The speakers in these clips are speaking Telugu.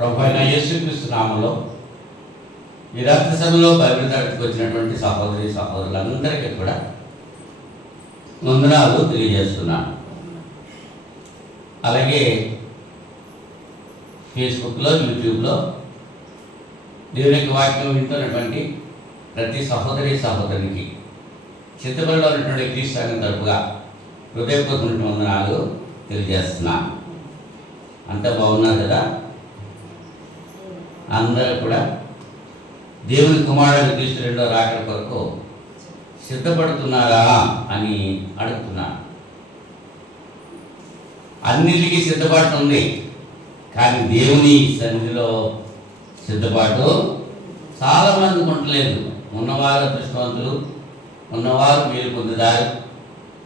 ప్రభు అయిన యేసుక్రీస్తు నామములో ఈ రాత్రి సమయంలో బైబిల్ తరగతికి వచ్చినటువంటి సహోదరి సహోదరులందరికీ కూడా వందనాలు తెలియజేస్తున్నాను. అలాగే ఫేస్బుక్లో, యూట్యూబ్లో దేవుని యొక్క వాక్యం వింటున్నటువంటి ప్రతి సహోదరి సహోదరునికి చిత్తపల్లిలో ఉన్నటువంటి క్రీస్తు సంఘం తరపుగా హృదయపూర్వక వందనాలు తెలియజేస్తున్నాను. అంతా బాగున్నారు కదా? అందరూ కూడా దేవుని కుమారుడు క్రీస్తు రెండో రాకడ కొరకు సిద్ధపడుతున్నారా అని అడుగుతున్నాను. అన్నిటికీ సిద్ధపాటు ఉంది, కానీ దేవుని సన్నిధిలో సిద్ధపాటు చాలామందికి ఉండలేదు. ఉన్నవారు అదృష్టవంతులు, ఉన్నవారు మేలు పొందుతారు,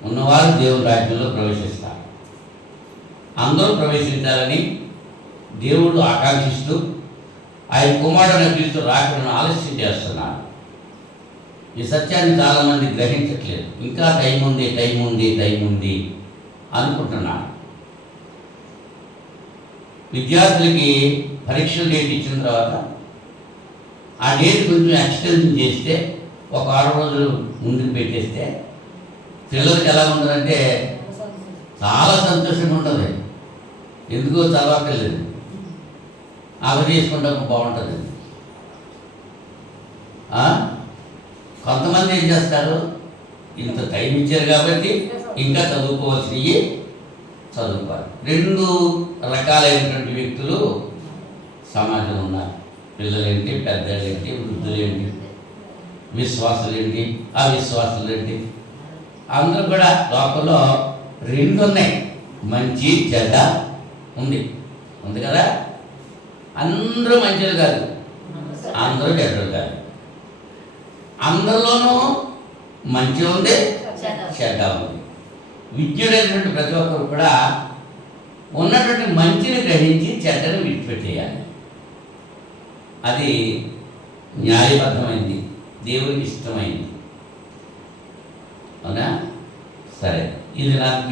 ఉన్నవారు దేవుని రాజ్యంలో ప్రవేశిస్తారు. అందరూ ప్రవేశించాలని దేవుడు ఆకాంక్షిస్తూ ఆయన కుమారుడైన క్రీస్తు రాకడను ఆలస్యం చేస్తున్నారు. ఈ సత్యాన్ని చాలామంది గ్రహించట్లేదు. ఇంకా టైం ఉంది అనుకుంటున్నారు. విద్యార్థులకి పరీక్షల డేట్ ఇచ్చిన తర్వాత ఆ డేట్ కొంచెం ఎక్స్టెన్షన్ చేస్తే ఒక 6 రోజులు ముందుకు పెట్టేస్తే పిల్లలకి ఎలా ఉంటుందంటే చాలా సంతోషంగా ఉంటుంది. ఎందుకో చదవక్కర్లేదు, అవి చేసుకుంటే బాగుంటుంది. కొంతమంది ఏం చేస్తారు, ఇంత టైం ఇచ్చారు కాబట్టి ఇంకా చదువుకోవాల్సినవి చదువుకోవాలి. 2 రకాలైనటువంటి వ్యక్తులు సమాజంలో ఉన్నారు. పిల్లలేంటి, పెద్దలేంటి, వృద్ధులేంటి, విశ్వాసులేంటి, అవిశ్వాసులేంటి, అందరూ కూడా లోపల 2 ఉన్నాయి. మంచి చెడ్డ ఉంది కదా. అందరూ మంచిలు కాదు, అందరూ చెడ్డలు కాదు. అందరిలోనూ మంచి ఉంది, చెడ్డ ఉంది. విద్యుడైనటువంటి ప్రతి ఒక్కరు కూడా ఉన్నటువంటి మంచిని గ్రహించి చెడ్డను విడిచిపెట్టేయాలి. అది న్యాయబద్ధమైంది, దేవునికి ఇష్టమైంది. అవునా? సరే, ఇది నాకు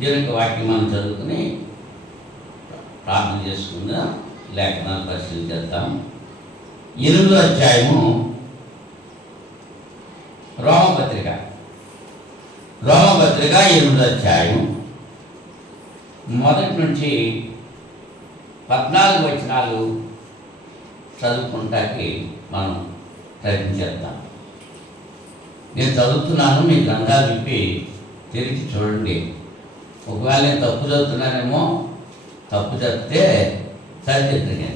దేవునికి వాక్యం మనం చదువుకుని ప్రార్థన చేసుకుందాం, లేఖనాలు పరిశీలించేద్దాం. 8వ అధ్యాయము రోమపత్రిక 8వ అధ్యాయం మొదటి నుంచి 14 వచనాలు చదువుకుంటానికి మనం ప్రయత్నించేద్దాం. నేను చదువుతున్నాను, మీ గ్రంథాలు విప్పి తిరిగి చూడండి. ఒకవేళ నేను తప్పు చదువుతున్నానేమో, తప్పు చెప్తే సరిదిద్దండి,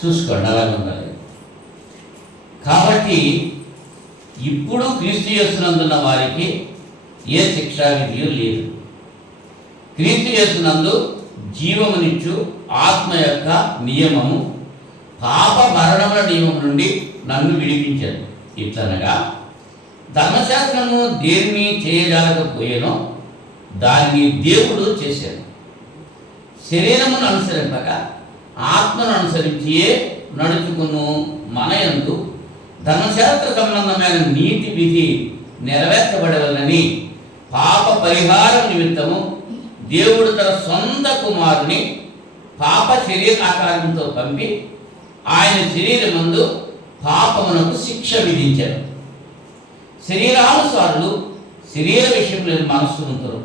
చూసుకోండి, అలాగే ఉండాలి. కాబట్టి ఇప్పుడు క్రీస్తు యేసునందున్న వారికి ఏ శిక్షా విధి లేదు. క్రీస్తు యేసునందు జీవమునిచ్చు ఆత్మ యొక్క నియమము పాప మరణముల నియమం నుండి నన్ను విడిపించాడు. ఇట్లనగా ధర్మశాస్త్రము దేనిని చేయజాలకపోయేనో దాన్ని దేవుడు చేశాడు. శరీరమును అనుసరింపక ఆత్మను అనుసరించియే నడుచుకును మన యందు ధర్మశాస్త్ర సంబంధమైన నీతి విధి నెరవేర్చబడవలని పాప పరిహారం నిమిత్తము దేవుడు తన సొంత కుమారుని పాప శరీరాకారంతో పంపి ఆయన శరీరమందు పాపమునకు శిక్ష విధించారు. శరీరానుసారులు శరీర విషయం మీద మనస్సు ఉంచరు,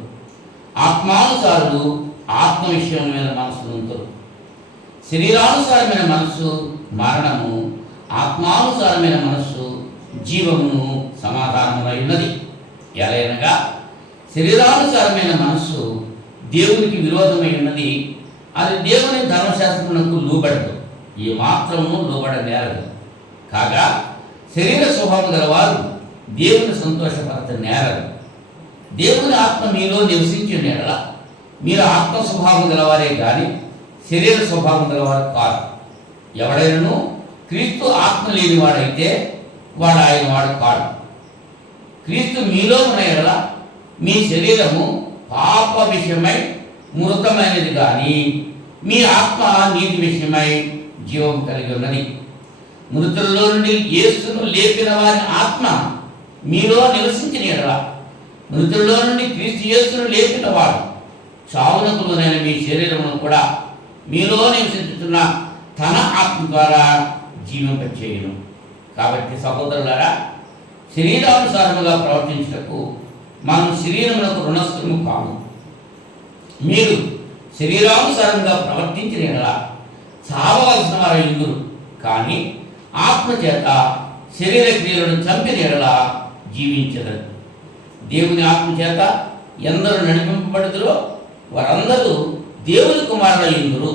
ఆత్మానుసారులు ఆత్మ విషయం మీద మనస్సు ఉంచరు. శరీరానుసారమైన మనస్సు మరణము, ఆత్మానుసారమైన మనస్సు జీవమును సమాధానమై ఉన్నది. ఎలయనగా శరీరానుసారమైన మనస్సు దేవునికి విరోధమై ఉన్నది, అది దేవుని ధర్మశాస్త్రమునకు లోబడదు, ఈ మాత్రము లోబడనేరదు. కాగా శరీర స్వభావం గలవారు దేవుని సంతోషపరచ నేరదు. దేవుని ఆత్మ మీలో నివసించిన ఎడల మీరు ఆత్మ స్వభావం గలవారే కానీ శరీర స్వభావం గలవారు కాదు. ఎవడైనను క్రీస్తు ఆత్మ లేనివాడైతే వాడు ఆయన వాడు కాడు. క్రీస్తు మీలో ఉన్న ఎడల మీ శరీరము పాప విషయమై మృతమైనది కానీ మీ ఆత్మ నీతి విషయమై జీవం కలిగి ఉన్నది. మృతుల్లో నుండి యేసును లేపిన వారి ఆత్మ మీలో నివసించిన ఎడల మృతుల్లో నుండి క్రీస్తు యేసును లేపిన వాడు చావునకు లోనైన మీ శరీరమును కూడా మీలో నివసించుతున్న తన ఆత్మ ద్వారా జీవింపచేయును. కాబట్టి సహోదరులారా, శరీరానుసారముగా ప్రవర్తించుటకు మనం శరీరములకు రుణస్థులము కాము. మీరు శరీరానుసారంగా ప్రవర్తించిన యెడల చావవలసిన వారు ఇందురు, కానీ ఆత్మచేత శరీర క్రియలను చంపిన యెడల జీవించదు. దేవుని ఆత్మచేత ఎందరూ నడిపింపబడుదురో వారందరూ దేవుని కుమారుల ఇందురు.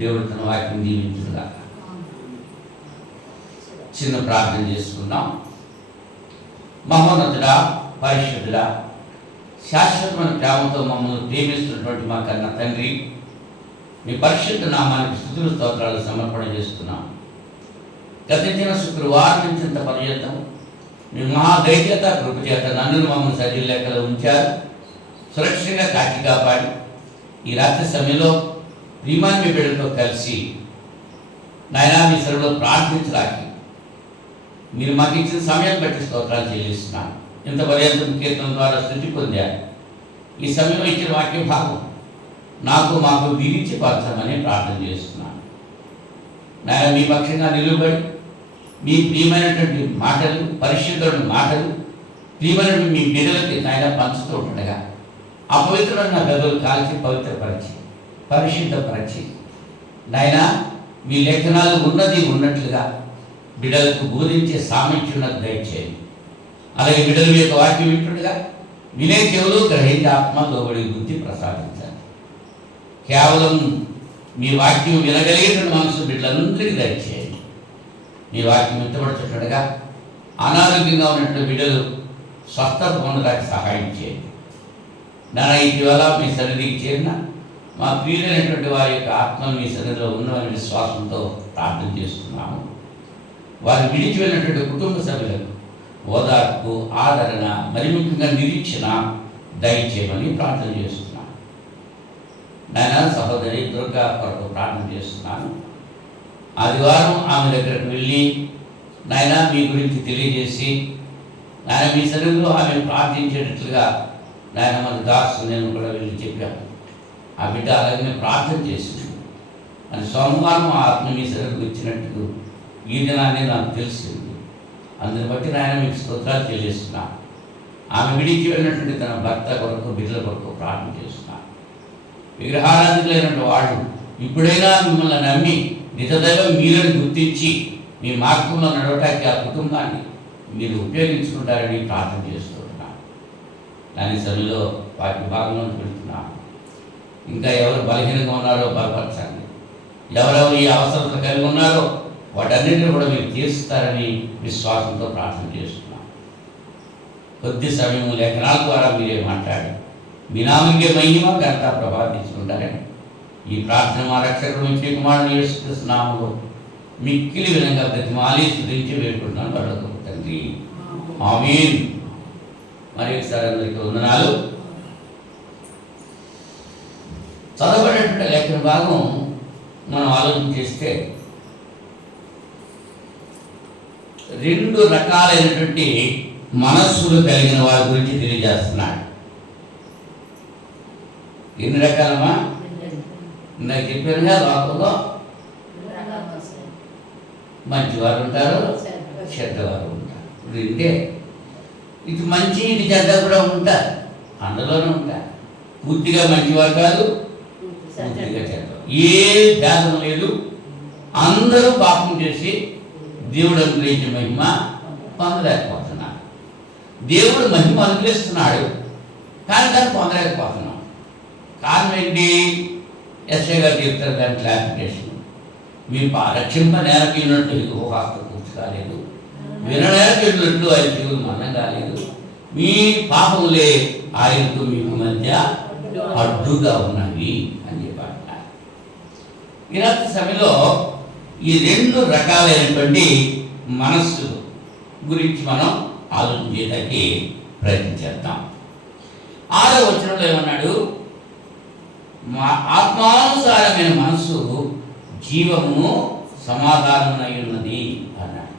దేవుడు తన వాక్యం దీవించుగా. చిన్న ప్రార్థన చేసుకుందాం. మహోన్నతుడా, పరిశుద్ధుడా, శాశ్వతమైన ప్రేమతో మమ్మల్ని ప్రేమిస్తున్నటువంటి మా కన్న తండ్రి, మీ పరిశుద్ధ నామానికి స్తుతులు స్తోత్రాలు సమర్పణ చేస్తున్నాం. గతించిన శుక్రవారం నుంచి ఇంత పర్యంతం మీ మహాదైత్యత కృపచేత నన్ను మమ్మల్ని సజీవ లెక్కలో ఉంచారు. సురక్షితంగా కాచి కాపాడి ఈ రాత్రి సమయంలో ప్రియమాన్ని మీ బిడ్డలతో కలిసి నాయనా మీ సరులో ప్రార్థించడానికి మీరు మాకు ఇచ్చిన సమయం బట్టి స్తోత్రాలు చెల్లిస్తున్నాను. ఇంత పర్యంతం కీర్తన ద్వారా స్థుతి పొందారు. ఈ సమయంలో ఇచ్చిన వాక్య భాగం మాకు విరిచి పరచమని ప్రార్థన చేస్తున్నాను. నాయన మీ పక్షంగా నిలువబడి మీ ప్రియమైనటువంటి మాటలు, పరిశుద్ధుల మాటలు ప్రియమైనటువంటి మీ బిడ్డలకి నాయన పంచుతూ ఉండగా అపవిత్రమైన గదులు కాల్చి పవిత్రపరిచి పరిశుద్ధపరిచి నాయన మీ లేఖనాలు ఉన్నది ఉన్నట్లుగా బిడ్డలకు బోధించే సామర్థ్యం దయచేయండి. అలాగే బిడ్డల యొక్క వాక్యం వింటుండగా వినే చెవులు గ్రహించి ఆత్మ లోబడి బుద్ధి ప్రసాదించాలి. కేవలం మీ వాక్యం వినగలిగిన మనసు బిడ్డలందరికీ దయచేయండి. మీ వాక్యం ఎంతపడుతుండగా అనారోగ్యంగా ఉన్నటువంటి బిడ్డలు స్వస్థత పొందడానికి సహాయం చేయండి. నాన్న ఇటీవల మీ సన్నిధికి చేరిన మా ప్రియులైనటువంటి వారి యొక్క ఆత్మ మీ సన్నిధిలో ఉన్నవని విశ్వాసంతో ప్రార్థన చేస్తున్నాము. వారు విడిచి వెళ్ళినటువంటి కుటుంబ సభ్యులకు ఓదార్పు, ఆదరణ, మరి ముఖ్యంగా నిరీక్షణ దయచేయమని ప్రార్థన చేస్తున్నాను. నాయన సహోదరి దుర్గా కొరకు ప్రార్థన చేస్తున్నాను. ఆదివారం ఆమె దగ్గరకు వెళ్ళి నాయన మీ గురించి తెలియజేసి నాయన మీ సన్నిధిలో ఆమె ప్రార్థించేటట్లుగా నాయన మన దాసు నేను కూడా వెళ్ళి చెప్పాను. ఆ బిడ్డ అలాగే ప్రార్థన చేసింది. అని సోమవారం ఆత్మ మీ సన్నిధికి వచ్చినట్టు ఈ దినాన్ని నాకు తెలిసింది. అందుని బట్టి నాయన మీకు స్తోత్రాలు చెల్లిస్తున్నాను. ఆమె విడిచి వెళ్ళినటువంటి తన భర్త కొరకు, బిడ్డల కొరకు ప్రార్థన చేస్తున్నాను. విగ్రహారాధికులైనటువంటి వాళ్ళు ఇప్పుడైనా మిమ్మల్ని నమ్మి నిజదైవం మీరని గుర్తించి మీ మార్గంలో నడవటానికి ఆ కుటుంబాన్ని మీరు ఉపయోగించుకుంటారని ప్రార్థన చేస్తున్నాను. దాని సమయంలో వాటి భాగంలో పెడుతున్నాను. ఇంకా ఎవరు బలహీనంగా ఉన్నారో బలపరచండి. ఎవరెవరు ఈ అవసరతలు కలిగి ఉన్నారో వాటన్నిటిని కూడా మీరు తీరుస్తారని విశ్వాసంతో ప్రార్థన చేస్తున్నాం. కొద్ది సమయం లేఖనాల ద్వారా మీరే మాట్లాడి మీ నామకే మహిమ ఘనత ప్రభావించుకుంటారని ఈ ప్రార్థన మా రక్షకుడు మీ కుమారుడు యేసుక్రీస్తు నామములో మిక్కిలి విధంగా బ్రతిమాలి స్తుతించి వేడుకుంటున్నాను పరలోక తండ్రి. ఆమేన్. మరి ఒకసారి అందరికీ వందనాలు. చదవబడినటువంటి లేఖన భాగం మనం ఆలోచన చేస్తే రెండు రకాలైనటువంటి మనస్సులు కలిగిన వారి గురించి తెలియజేస్తున్నాడు. ఎన్ని రకాలమా? నాకు చెప్పానుగా, లోకంలో మంచివారు ఉంటారు, చెడ్డవారు ఉంటారు. రెండే. ఇది మంచి, ఇది చెడ్డ కూడా ఉంటారు, అందులోనే ఉంటారు. పూర్తిగా మంచివారు కాదు, పూర్తిగా చెడ్డవారు. ఏ భేదం లేదు. అందరూ పాపం చేసి దేవుడు అనుగ్రహించిన మహిమ పొందలేకపోతున్నారు. దేవుడు మహిమ అనుగ్రహిస్తున్నాడు, కానీ దాన్ని పొందలేకపోతున్నాం. కారణం ఏంటి? ఎస్ఐ గారు చెప్తారు దాని క్లారిఫికేషన్. మీ రక్షింప నేరకు ఉన్నట్లు ఊహాస్త పూర్తి కాలేదు, విననేరకు వెళ్ళినట్లు ఆయన చెవులు మన్నం కాలేదు, మీ పాపములే ఆయనకు మీకు మధ్య అడ్డుగా ఉన్నవి అని చెప్పారు. ఈనాటి సమయంలో ఈ రెండు రకాలైనటువంటి మనస్సు గురించి మనం ఆలోచన చేయడానికి ప్రయత్నించేద్దాం. 6వ వచనంలో ఏమన్నాడు? మా ఆత్మానుసారమైన మనస్సు జీవమును సమాధానమునై ఉన్నది అన్నాడు.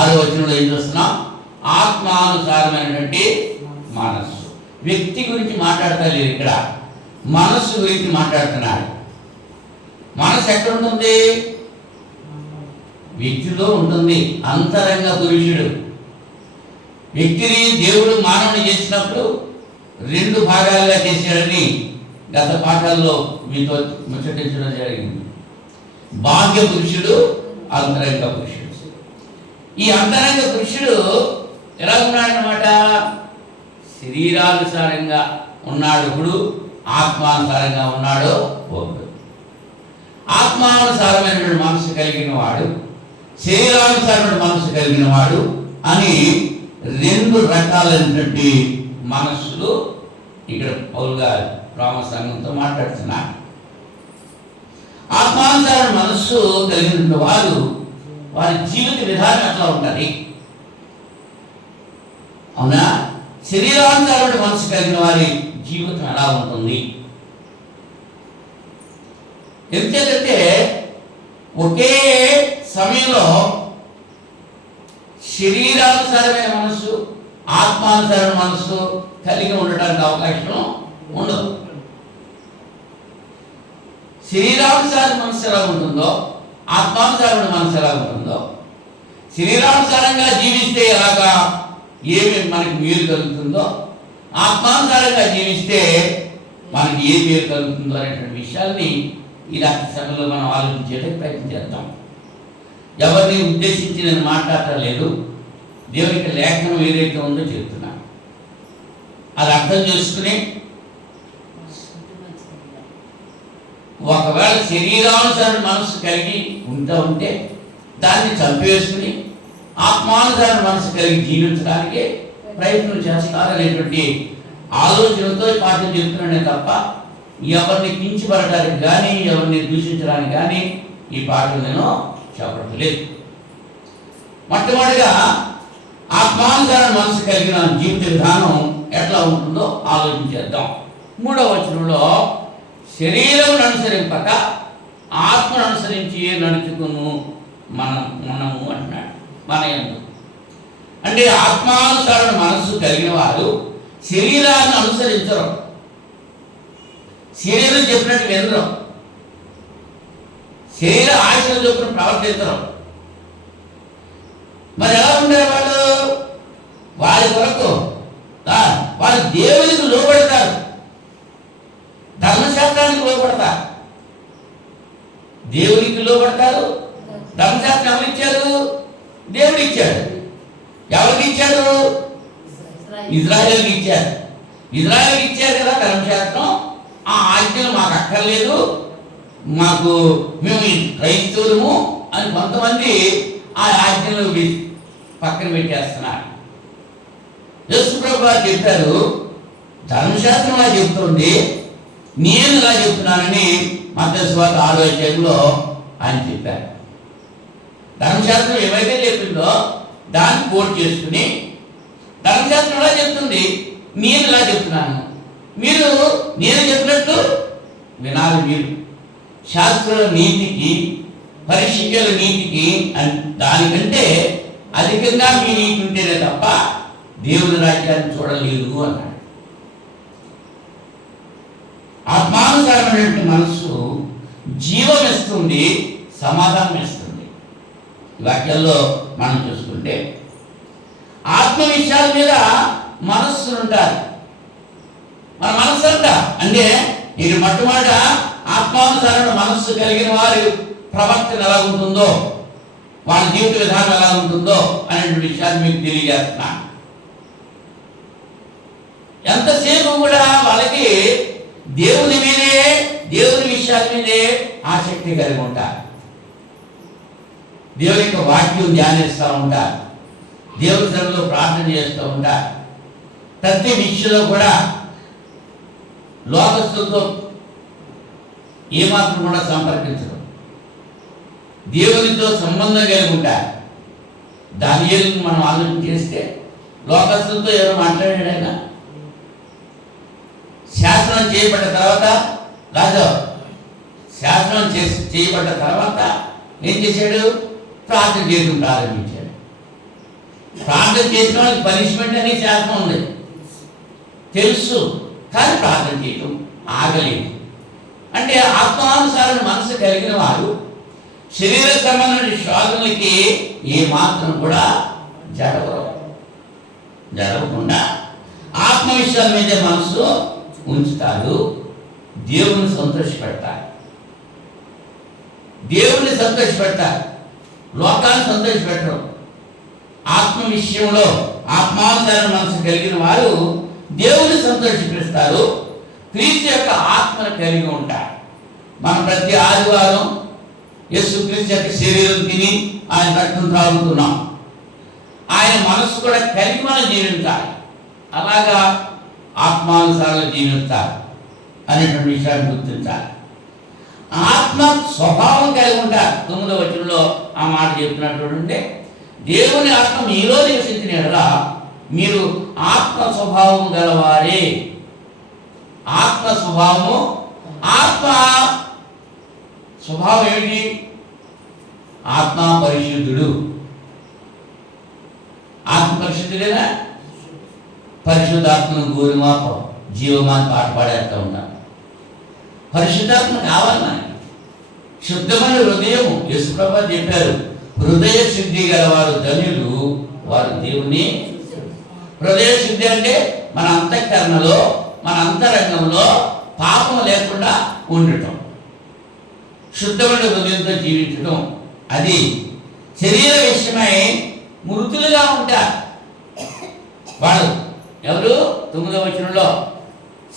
6వ వచనంలో ఏం చూస్తున్నాం? ఆత్మానుసారమైనటువంటి మనస్సు. వ్యక్తి గురించి మాట్లాడతా లేదు ఇక్కడ, మనస్సు గురించి మాట్లాడుతున్నాడు. మనసు ఎక్కడ ఉంటుంది? వ్యక్తిలో ఉంటుంది. అంతరంగ పురుషుడు. వ్యక్తిని దేవుడు మానవుని చేసినప్పుడు 2 భాగాలుగా చేశాడని గత పాఠాల్లో మీతో ముచ్చటించడం జరిగింది. బాహ్య పురుషుడు, అంతరంగ పురుషుడు. ఈ అంతరంగ పురుషుడు ఎలా ఉన్నాడనమాట? శరీరానుసారంగా ఉన్నాడు ఒకడు, ఆత్మానుసారంగా ఉన్నాడు ఒకడు. ఆత్మానుసారమైనటువంటి మనసు కలిగిన వాడు, శరీరానుసారమైన మనసు కలిగిన వాడు అని 2 రకాలైనటువంటి మనస్సులు ఇక్కడ పౌలు గారు రామ సంఘంతో మాట్లాడుతున్నారు. ఆత్మానుసారమైన మనస్సు కలిగిన వారి జీవిత విధానం ఎట్లా ఉంటుంది? అవునా? శరీరానుసారమైన మనసు కలిగిన వారి జీవితం ఎలా ఉంటుంది? ఎందుకంటే ఒకే సమయంలో శరీరానుసారమైన మనస్సు, ఆత్మానుసారమైన మనస్సు కలిగి ఉండడానికి అవకాశం ఉండదు. శరీరానుసార మనసు ఎలా ఉంటుందో, ఆత్మానుసారమైన మనసు ఎలా ఉంటుందో, శరీరానుసారంగా జీవిస్తే ఎలాగా ఏమి మనకి మేలు కలుగుతుందో, ఆత్మానుసారంగా జీవిస్తే మనకి ఏ మేలు కలుగుతుందో అనేటువంటి విషయాల్ని ఈ రాత్రి సమయంలో మనం ఆలోచించేందుకు ప్రయత్నం చేద్దాం. ఎవరిని ఉద్దేశించి నేను మాట్లాడటం లేదు. దేవునికి లేఖనం ఏదైతే ఉందో చెప్తున్నా, అది అర్థం చేసుకుని ఒకవేళ శరీరానుసారణ మనసు కలిగి ఉంటే దాన్ని చంపేసుకుని ఆత్మానుసారణ మనసు కలిగి జీవించడానికి ప్రయత్నం చేస్తారనేటువంటి ఆలోచనతో పాఠం చెప్తున్నానే తప్ప ఎవరిని కించబడటానికి కానీ, ఎవరిని దూషించడానికి కానీ ఈ పాఠం నేను చెప్పడం లేదు. మొట్టమొదటిగా ఆత్మానుసారణ మనసు కలిగిన జీవిత విధానం ఎట్లా ఉంటుందో ఆలోచించేద్దాం. 3వ వచనంలో శరీరం అనుసరింపక ఆత్మను అనుసరించి నడుచుకును మనము అంటున్నాడు. మన యందు అంటే ఆత్మానుసారణ మనస్సు కలిగిన వారు శరీరాన్ని అనుసరించరు, శరీరం చెప్పినట్టు వినరు, శరీర ఆశలు చొప్పున ప్రవర్తించరు. మరి ఎలా ఉంటారు వాళ్ళు? వారి కొరకు వారు దేవునికి లోబడతారు, ధర్మశాస్త్రానికి లోబడతారు. దేవునికి లోబడతారు. ధర్మశాస్త్రం ఎవరు ఇచ్చారు? దేవుడు ఇచ్చాడు. ఎవరికి ఇచ్చాడు? ఇజ్రాయేల్కి ఇచ్చారు. ఇజ్రాయేల్కి ఇచ్చారు కదా ధర్మశాస్త్రం. ఆ ఆజ్ఞలు మాకు అక్కర్లేదు, మేము క్రైస్తవులము అని కొంతమంది ఆ ఆజ్ఞలు పక్కన పెట్టేస్తున్నారు. యేసు ప్రభువు గారు చెప్పారు, ధర్మశాస్త్రం అలా చెప్తుంది, నేను ఇలా చెప్తున్నానని మత్తయి సువార్త 6వ అధ్యాయంలో ఆయన చెప్పారు. ధర్మశాస్త్రం ఏమైతే చెప్పిందో దాన్ని కోట్ చేసుకుని ధర్మశాస్త్రం ఎలా చెప్తుంది, నేను ఇలా చెప్తున్నాను, మీరు నేను చెప్పినట్టు వినాలి. మీరు శాస్త్రుల నీతికి, పరిశీలన నీతికి దానికంటే అధికంగా మీ నీతి ఉంటేనే తప్ప దేవుని రాజ్యాన్ని చూడలేదు అన్నాడు. ఆత్మానుసారమైనటువంటి మనస్సు జీవం ఇస్తుంది, సమాధానం ఇస్తుంది. వాక్యాల్లో మనం చూసుకుంటే ఆత్మ విషయాల మీద మనస్సులు ఉంటారు. మన మనస్సు అంటే ఇది మొట్టమొదట ఆత్మానుసారమైన మనస్సు కలిగిన వారి ప్రవర్తన ఎలా ఉంటుందో, వాళ్ళ జీవిత విధానం ఎలా ఉంటుందో అనేటువంటి విషయాన్ని మీకు తెలియజేస్తున్నా. ఎంతసేపు కూడా వాళ్ళకి దేవుని మీదే, దేవుని విషయాల మీదే ఆసక్తి కలిగి ఉంటారు. దేవుని యొక్క వాక్యం ధ్యానిస్తూ ఉంటారు, దేవుని సన్నిధిలో ప్రార్థన చేస్తూ ఉంటారు. ప్రతి విషయంలో కూడా లోకస్తులతో ఏమాత్రం కూడా సంపర్కించరు, దేవునితో సంబంధం కలిగి ఉంటారు. దానియేలును మనం ఆలోచన చేస్తే లోకస్తులతో ఎవరు మాట్లాడాడైనా? శాసనం చేయబడ్డ తర్వాత రాజు శాసనం చేయబడ్డ తర్వాత ఏం చేశాడు? ప్రార్థన చేయడం ప్రారంభించాడు. ప్రార్థన చేసిన వాళ్ళకి పనిష్మెంట్ అని శాసనం ఉంది తెలుసు, కానీ ప్రార్థన చేయడం ఆగలేదు. అంటే ఆత్మానుసారమైన మనసు కలిగిన వారు శరీర సంబంధమైన శోధనలకి ఏమాత్రం కూడా జరగకుండా ఆత్మ విషయాల మీదే మనసు ఉంచుతారు. దేవుని సంతోషపెడతారు, దేవుని సంతోషపెడతారు, లోకాన్ని సంతోషపెట్టరు. ఆత్మ విషయంలో ఆత్మానుసారమైన మనసు కలిగిన వారు దేవుని సంతోషపరుస్తారు, క్రీస్తు యొక్క ఆత్మను కలిగి ఉంటారు. మనం ప్రతి ఆదివారం యేసుక్రీస్తు యొక్క శరీరం తిని ఆయన రక్తం త్రాగుతున్నాం. ఆయన మనస్సు కూడా కలిగి మనం జీవించాలి. అలాగా ఆత్మానుసారంగా జీవిస్తారు అనేటువంటి విషయాన్ని గుర్తించాలి. ఆత్మ స్వభావం కలిగి ఉంటారు. 9వ వచనంలో ఆ మాట చెప్తున్నటువంటి దేవుని ఆత్మ మీలో నివసించిన యెడల మీరు ఆత్మ స్వభావం గలవారే. ఆత్మ స్వభావము, ఆత్మ స్వభావం ఏమిటి? ఆత్మ పరిశుద్ధుడు. ఆత్మ పరిశుద్ధుడేనా? పరిశుద్ధాత్మను గోరుమా జీవమాని పాట పాడేస్తూ ఉంటాం. పరిశుద్ధాత్మ కావాలి మనకి. శుద్ధమైన హృదయము, యేసుప్రభువు చెప్పారు, హృదయ శుద్ధి గలవారు ధన్యులు, వారు దేవుని. హృదయ శుద్ధి అంటే మన అంతఃకరణలో, మన అంతరంగంలో పాపం లేకుండా ఉండటం, శుద్ధమైన హృదయంతో జీవించడం. అది శరీర విషయమై మృతులుగా ఉంటారు వాళ్ళు. ఎవరు? 9వ వచనంలో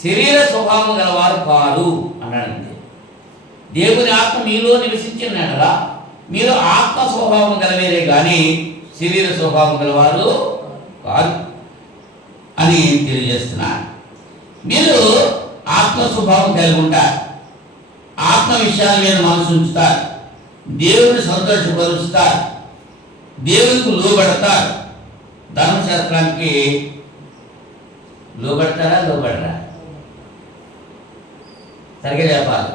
శరీర స్వభావం గలవారు కారు అన్నాడంతే. దేవుని ఆత్మ మీలో నివసించిన యెడల మీరు ఆత్మ స్వభావం గలవేరే కానీ శరీర స్వభావం గలవారు కారు అని తెలియజేస్తున్నారు. మీరు ఆత్మ స్వభావం కలిగి ఉంటారు, ఆత్మ విషయాల మీద మనసు ఉంచుతారు, దేవుని సంతోషపరుస్తారు, దేవునికి లోబడతారు. ధర్మశాస్త్రానికి లోబడతారా? లోబడరా? సరిగ్గా చెప్పాలి.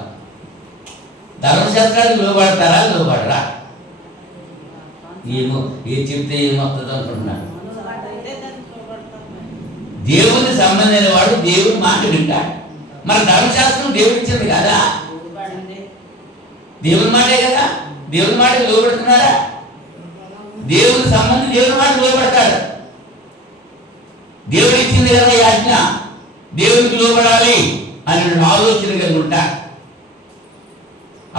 ధర్మశాస్త్రానికి లోబడతారా? లోబడరా? ఏమో ఏ చెప్తే ఏమవుతుందో అనుకుంటున్నాను. దేవుని సంబంధమైన వాడు దేవుని మాట వింటాడు. మరి ధర్మశాస్త్రం దేవుడు ఇచ్చింది కదా, దేవుని మాటే కదా. దేవుని మాట లోబడుతున్నారా? దేవుని సంబంధం దేవుని మాట లోబడతాడు. దేవుడు ఇచ్చింది కదా ఈ ఆజ్ఞ, దేవునికి లోబడాలి అనే ఆలోచన కలిగి ఉంటాడు.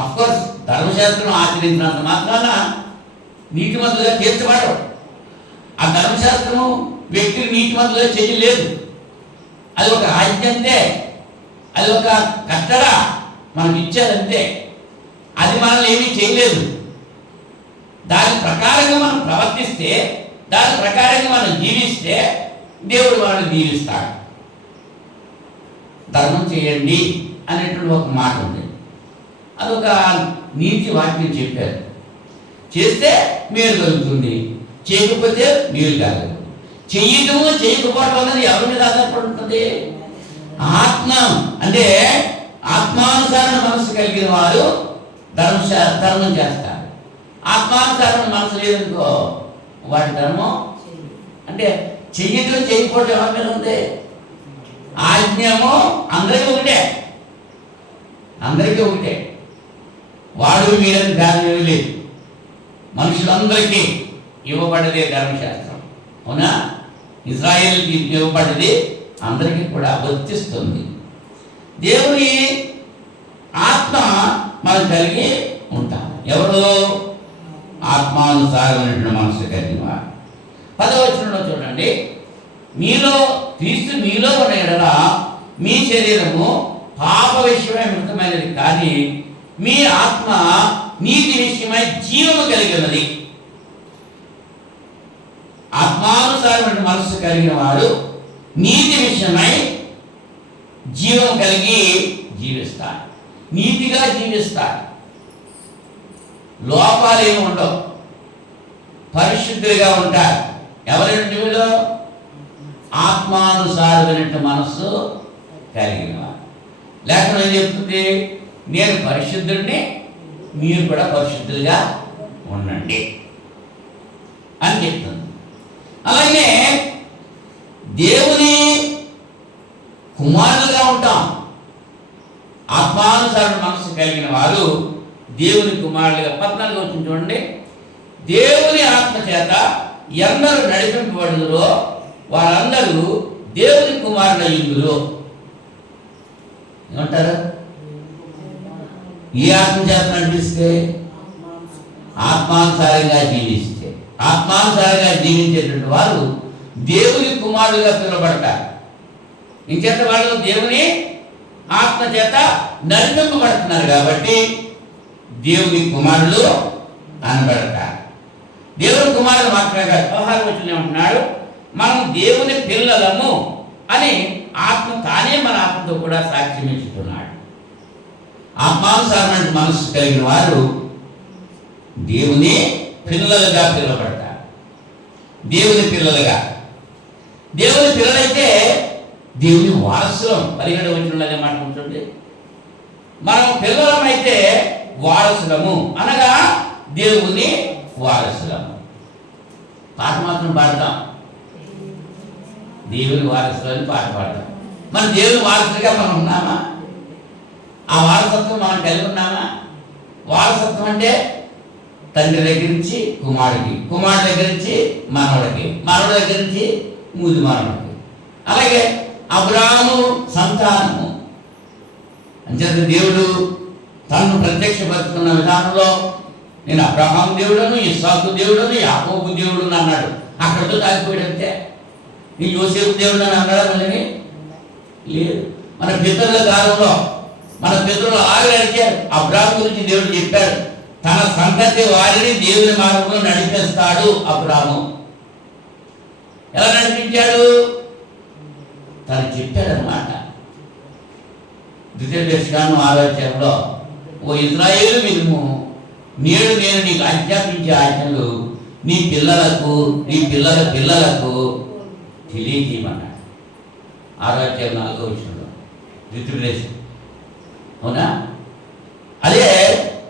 అఫ్కోర్స్ ధర్మశాస్త్రం ఆచరించినంత మాత్రాన నీతిమంతులుగా తీర్చబడరు. ఆ ధర్మశాస్త్రము వ్యక్తిని నీతిమంతులుగా చేయలేదు. అది ఒక ఆజ్ఞ అంతే, అది ఒక కట్టడ మనకి ఇచ్చారంతే. అది మనల్ని ఏమీ చేయలేదు. దాని ప్రకారంగా మనం ప్రవర్తిస్తే, దాని ప్రకారంగా మనం జీవిస్తే దేవుడు వాళ్ళని దీవిస్తాడు. ధర్మం చేయండి అనేటువంటి ఒక మాట ఉంది. అదొక నీతి వాక్యం చెప్పారు. చేస్తే మేలు కలుగుతుంది, చేయకపోతే మేలు కలగదు. చెయ్యటము చేయకపోవడం అనేది ఎవరి మీద ఆధారపడి ఉంటుంది? ఆత్మ అంటే ఆత్మానుసారణ మనసు కలిగిన వారు ధర్మం చేస్తారు. ఆత్మానుసారణ మనసు లేదనుకో వాటి ధర్మం అంటే చెయ్యటం చేయకపోవడం ఎవరి మీద ఉంది? ఆజ్ఞము అందరికీ ఒకటే, అందరికీ ఒకటే. వాడు మీరని భేదం లేదు. మనుషులందరికీ ఇవ్వబడ్డదే ధర్మశాస్త్రం. అవునా? ఇజ్రాయేల్కి ఇవ్వబడ్డది అందరికీ కూడా వర్తిస్తుంది. దేవుని ఆత్మ మనం కలిగి ఉంటాం. ఎవరు? ఆత్మానుసారమైనటువంటి మనసు కలిగిన వారు. 10వ వచనంలో చూడండి, మీలో క్రీస్తు మీలో ఉన్న యెడల మీ శరీరము పాప విషయమై మృతమైనది, కానీ మీ ఆత్మ నీతి విషయమై జీవము కలిగి ఉన్నది. ఆత్మానుసారమైన మనసు కలిగిన వారు నీతి విషయమై జీవం కలిగి జీవిస్తారు, నీతిగా జీవిస్తారు. లోపాలు ఏమి ఉండవు, పరిశుద్ధులుగా ఉంటారు. ఎవరంటే వీళ్ళు? ఆత్మానుసారమైన మనస్సు కలిగిన వారు. లేఖనం ఏం చెప్తుంది? నేను పరిశుద్ధుడిని, మీరు కూడా పరిశుద్ధులుగా ఉండండి అని చెప్తుంది. అలాగే దేవుని కుమారులుగా ఉంటాం, ఆత్మానుసారణ మనసు కలిగిన వారు దేవుని కుమారులుగా. 14 వచ్చింది చూడండి. దేవుని ఆత్మ చేత ఎందరూ నడిపింపబడుదురో వారందరూ దేవుని కుమారులయ్యుందురు. ఏమంటారు? ఈ ఆత్మ చేత నడిపిస్తే, ఆత్మానుసారంగా జీవిస్తే, ఆత్మానుసారంగా జీవించేటువంటి వారు దేవుని కుమారులుగా పిలువబడతారు. ఇంచేత వాళ్ళు దేవుని ఆత్మ చేత నడిపింపబడుతున్నారు కాబట్టి దేవుని కుమారులు అనబడతారు. దేవుని కుమారులు మాత్రమే కాదు, 16 వచనంలో ఏమంటున్నాడు? మనం దేవుని పిల్లలము అని ఆత్మ తానే మన ఆత్మతో కూడా సాక్ష్యం ఇస్తున్నాడు. ఆత్మానుసారమైన మనసు కలిగిన వారు దేవుని పిల్లలుగా పిలువబడతారు. దేవుని పిల్లలుగా. దేవుని పిల్లలైతే దేవుని వారసులం. 17 వచనంలో అదే మాట ఉంటుంది. మనం పిల్లలమైతే వారసులము అనగా దేవుని వారసులము. పాట మాత్రం పాడతాం, దేవుని వారసులని పాట పాడతాం. మన దేవుని వారసులుగా మనం ఉన్నామా? ఆ వారసత్వం మనం కలిగి ఉన్నామా? వారసత్వం అంటే తండ్రి దగ్గర నుంచి కుమారుడికి, కుమారుడి దగ్గర నుంచి మనవడికి, మనవడి దగ్గర నుంచి మూది మనవడికి. అలాగే అబ్రాహాము సంతానము. అంచేత దేవుడు తను ప్రత్యక్షపరుచుకున్న విధానంలో నేను అబ్రహాం దేవుడను, ఇస్సాకు దేవుడను, యాకోబు దేవుడును అన్నాడు. అక్కడితో తాగిపోయాడు అంతే. నీ యోసేపు దేవుడు అని అన్నాడా? మళ్ళీ లేదు. మన పితరుల కాలంలో మన పితరులు అలాగే అడిగారు. అబ్రాహాం గురించి దేవుడు చెప్పాడు, తన సంతతి వారిని దేవుని మార్గంలో నడిపిస్తాడు. అబ్రాహాము ఎలా నడిపించాడు? తను చెప్పాడనమాట. 2 ఆలోచనలో, ఓ ఇశ్రాయేలు వినుము, నేడు నేను నీకు ఆజ్ఞాపించే ఆజ్ఞలు నీ పిల్లలకు, నీ పిల్లల పిల్లలకు తెలియజేయమన్నాడు. 4 వచనంలో ద్వితీయోపదేశం. అవునా? అదే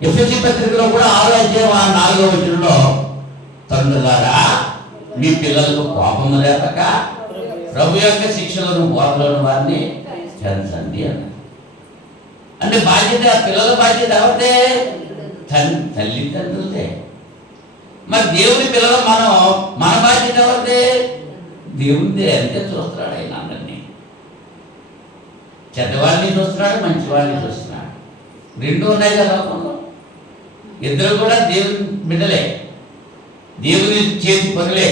ఎఫెసీ పత్రికలో కూడా 4 వచనంలో, తండ్రులారా మీ పిల్లలకు కోపము రేపక ప్రభు యొక్క శిక్షలను బోధలను వారిని చెంచండి అన్నారు. అంటే బాధ్యత, పిల్లల బాధ్యత ఎవరిదే? తల్లిదండ్రులదే. మరి దేవుని పిల్లలు మనం, మన బాధ్యత ఎవరిదే? దేవునిదే. అంతే చూస్తున్నాడు ఆయన అందరినీ. చెడ్డవాడిని చూస్తున్నాడు, మంచివాడిని చూస్తున్నాడు. రెండు ఉన్నాయి కదా లోకంలో. ఇద్దరు కూడా దేవుని బిడ్డలే, దేవుని చేతి పనులే.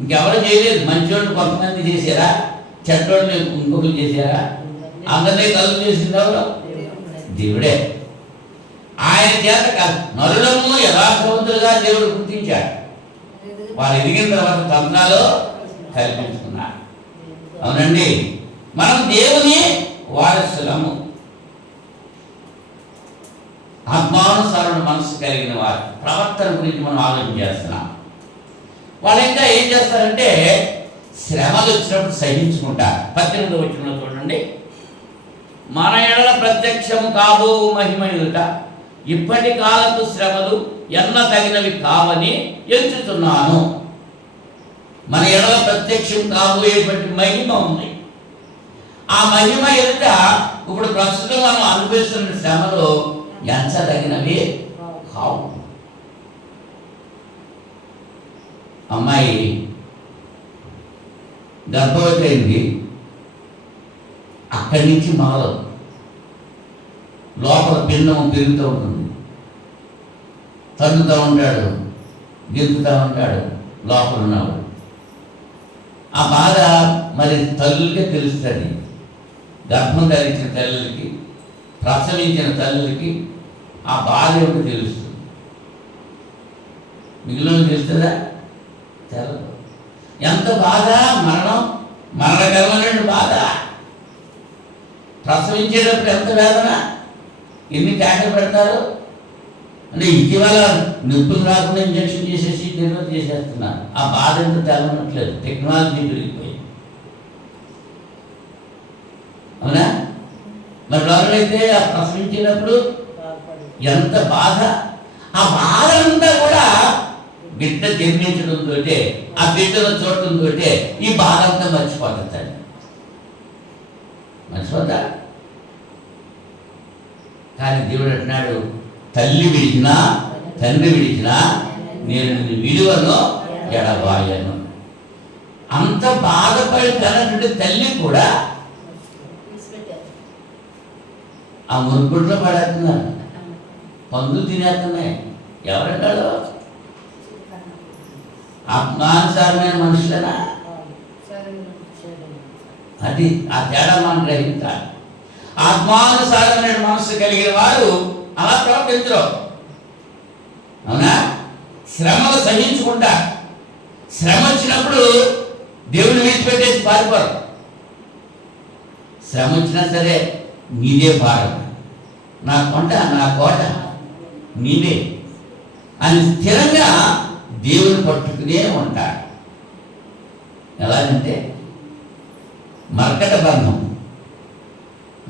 ఇంకెవరు చేయలేదు. మంచివాళ్ళు కొంతమంది చేశారా, చెడ్డవాళ్ళు ఇంకొకరు చేశారా? అందరినీ కలుపు చేసింది ఎవరు? దేవుడే. ఆయన చేత నరులను యథార్థవంతులుగా దేవుడు గుర్తించాడు. వారు ఎదిగిన తర్వాత తంత్రాలు కల్పించుకున్నారు. అవునండి, మనం దేవుని వారసులము. ఆత్మానుసారణ మనసు కలిగిన వారి ప్రవర్తన గురించి మనం ఆలోచన చేస్తున్నాం. వాళ్ళు ఇంకా ఏం చేస్తారంటే శ్రమలు వచ్చినప్పుడు సహించుకుంటారు. 18వ వచనంలో చూడండి. మన ఎడల ప్రత్యక్షము కాబో మహిమ ఎదుట ఇప్పటి కాలపు శ్రమలు ఎన్న తగినవి కావని ఎంచుతున్నాను. మన ఎడల ప్రత్యక్షం కాబోయేటువంటి మహిమ ఉంది. ఆ మహిమ ఎదుట ఇప్పుడు ప్రస్తుతం మనం అనుభవిస్తున్న శ్రమలు ఎంచదగినవి కావు. అమ్మాయి గర్భవతి అయింది, అక్కడి నుంచి మొదలు లోపల పిండం పెరుగుతూ ఉంటుంది, తన్నుతూ ఉంటాడు, దింపుతూ ఉంటాడు లోపల ఉన్నాడు. ఆ బాధ మరి తల్లులకే తెలుస్తుంది. గర్భం ధరించిన తల్లులకి, ప్రసవించిన తల్లులకి ఆ బాధ ఏమిటో తెలుస్తుంది. మిగిలిన తెలుస్తుందా? తెలదు. ఎంత బాధ! మరణకరమైన బాధ. ప్రసవించేటప్పుడు ఎంత వేదన, ఎన్ని కేకలు పెడతారు. అంటే ఇటీవల నొప్పులు రాకుండా ఇంజక్షన్ చేసేసి డెలివరీ చేసేస్తున్నారు. ఆ బాధ ఎంత తెలవనట్లేదు, టెక్నాలజీ పెరిగిపోయింది. అవునా? మరి లోపలైతే ఆ ప్రసవించినప్పుడు ఎంత బాధ. ఆ బాధ అంతా కూడా బిడ్డ జన్మించడంతో, ఆ బిడ్డను చూడటంతో ఈ బాధ అంతా మర్చిపోతుంది. మర్చిపోతా? కానీ దేవుడు అంటున్నాడు, తల్లి విడిచినా తండ్రి విడిచినా నేను నిన్ను విలువను ఎడబాయను. అంత బాధపడి తనటువంటి తల్లి కూడా ఆ మురుగుట్లో పడేస్తున్నారు, పందులు తినేస్తున్నాయి. ఎవరంటాడు? ఆత్మానుసారమైన మనుషులేనా? అది ఆ తేడా మనం గ్రహించాలి. ఆత్మానుసారమైన మనసు కలిగిన వారు అలా ప్రవర్తించరు. అవునా? శ్రమలు సహించుకుంటా. శ్రమ వచ్చినప్పుడు దేవుని విడిచిపెట్టేసి పారిపోరు. శ్రమ వచ్చినా సరే నీదే భారం, నా కొంట నా కోట నీవే అని స్థిరంగా దేవుని పట్టుకునే ఉంటాడు. ఎలాగంటే మర్కట బంధం.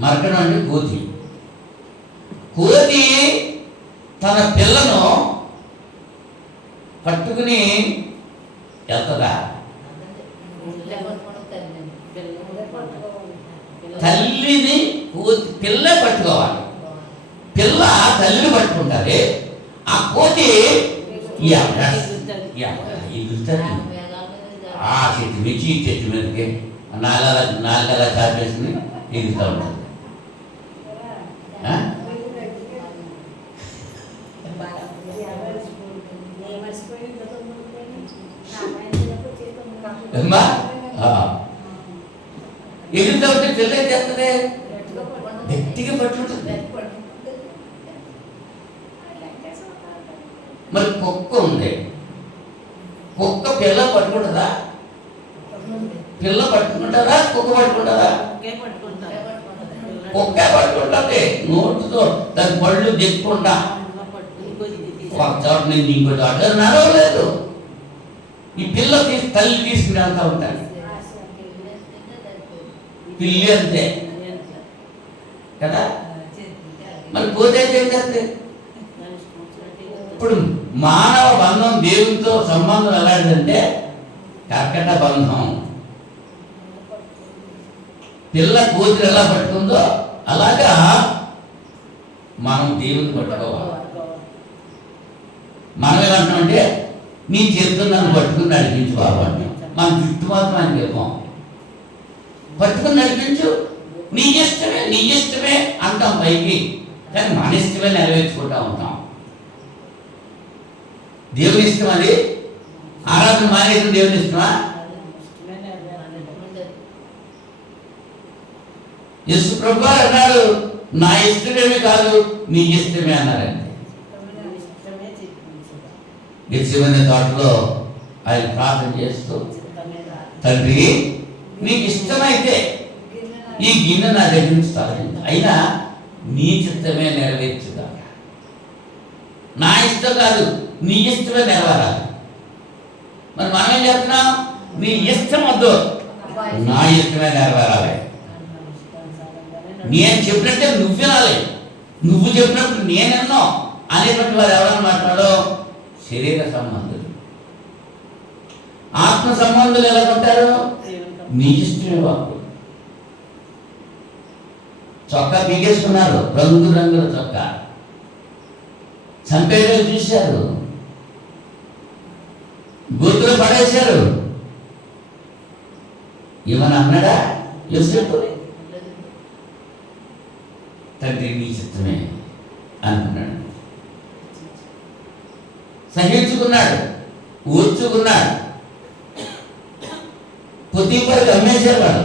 మర్కటం అంటే కోతి. కోతి తన పిల్లను పట్టుకుని వెళ్తుందా? తల్లిని కోతి పిల్ల పట్టుకోవాలి. పిల్ల తల్లిని పట్టుకుంటారే, ఆ కోతి ఆ చెట్టు మించి ఈ చెట్టు మీదకి నాలుగలా చాపేసుకుని ఎగురుతూ ఉంటుంది. ఎగురుతూ ఉంటే పిల్ల ఏం చేస్తుంది? గట్టిగా పట్టుకుంటుంది. మరి కుక్క ఉంది, కుక్క పిల్ల పట్టుకుంటుందా? పిల్ల పట్టుకుంటారా? కుక్క పట్టుకుంటారా? కుక్క పట్టుకుంటుంది. నోటుతో దాని పళ్ళు దిక్కుంటా ఒక చోట నుంచి ఇంకో చోట నడవలేదు. ఈ పిల్ల తల్లి తీసుకుని వెళ్తా ఉంటాను. పిల్లి అంతే కదా. మరి పోతే ఏం చేస్తే? ఇప్పుడు మానవ బంధం దేవునితో సంబంధం ఎలాంటిదంటే కర్కట బంధం. పిల్ల కూతురు ఎలా పట్టుకుందో అలాగా మనం దేవుని పట్టుకోవాలి. మనం ఎలా అంటామంటే నీ చేతితో నన్ను పట్టుకుని నడిపించు బాబు అంటాం. మన జుట్టు మాత్రం అని చెప్పాం. పట్టుకుని నడిపించు, నీ ఇష్టమే నీ ఇష్టమే అంటాం పైకి, కానీ మన ఇష్టమే నెరవేర్చుకుంటా ఉంటాం. దేవుని ఇష్టం అది. ఆరాధన మానేసిన దేవుని ఇష్టమా? యేసు ప్రభువు అన్నాడు, నా ఇష్టమేమి కాదు నీ ఇష్టమే అన్నారండి. గెత్సేమనే తోటలో ఆయన ప్రార్థన చేస్తూ, తండ్రి నీకు ఇష్టమైతే ఈ గిన్నె నా దగ్గర నుంచి తొలగించు, అయినా నీ చిత్తమే నెరవేర్చుగా. నా ఇష్టం కాదు నీ ఇష్టమే నెరవేరాలి. మరి మనం ఏం చేస్తున్నాం? నీ ఇష్టం వద్దు, నా ఇష్టమే నెరవేరాలి. నేను చెప్పినట్టే నువ్వు వినాలి, నువ్వు చెప్పినప్పుడు నేనెన్నో అనేటువంటి వారు ఎవరన్నా మాట్లాడో శరీర సంబంధులు. ఆత్మ సంబంధులు ఎలా ఉంటారు? నీ ఇష్టమే బాబు. చొక్కా పీకేసుకున్నారు, రంగు రంగుల చొక్కా, చంపేయడం చూశారు, గుర్తులు పడేశారు. ఏమని అన్నాడా యోసేపు? తండ్రి నీ చిత్తమే అనుకున్నాడు. సహించుకున్నాడు, ఊర్చుకున్నాడు. పొతీఫరుకి అమ్మేశారు వాడు.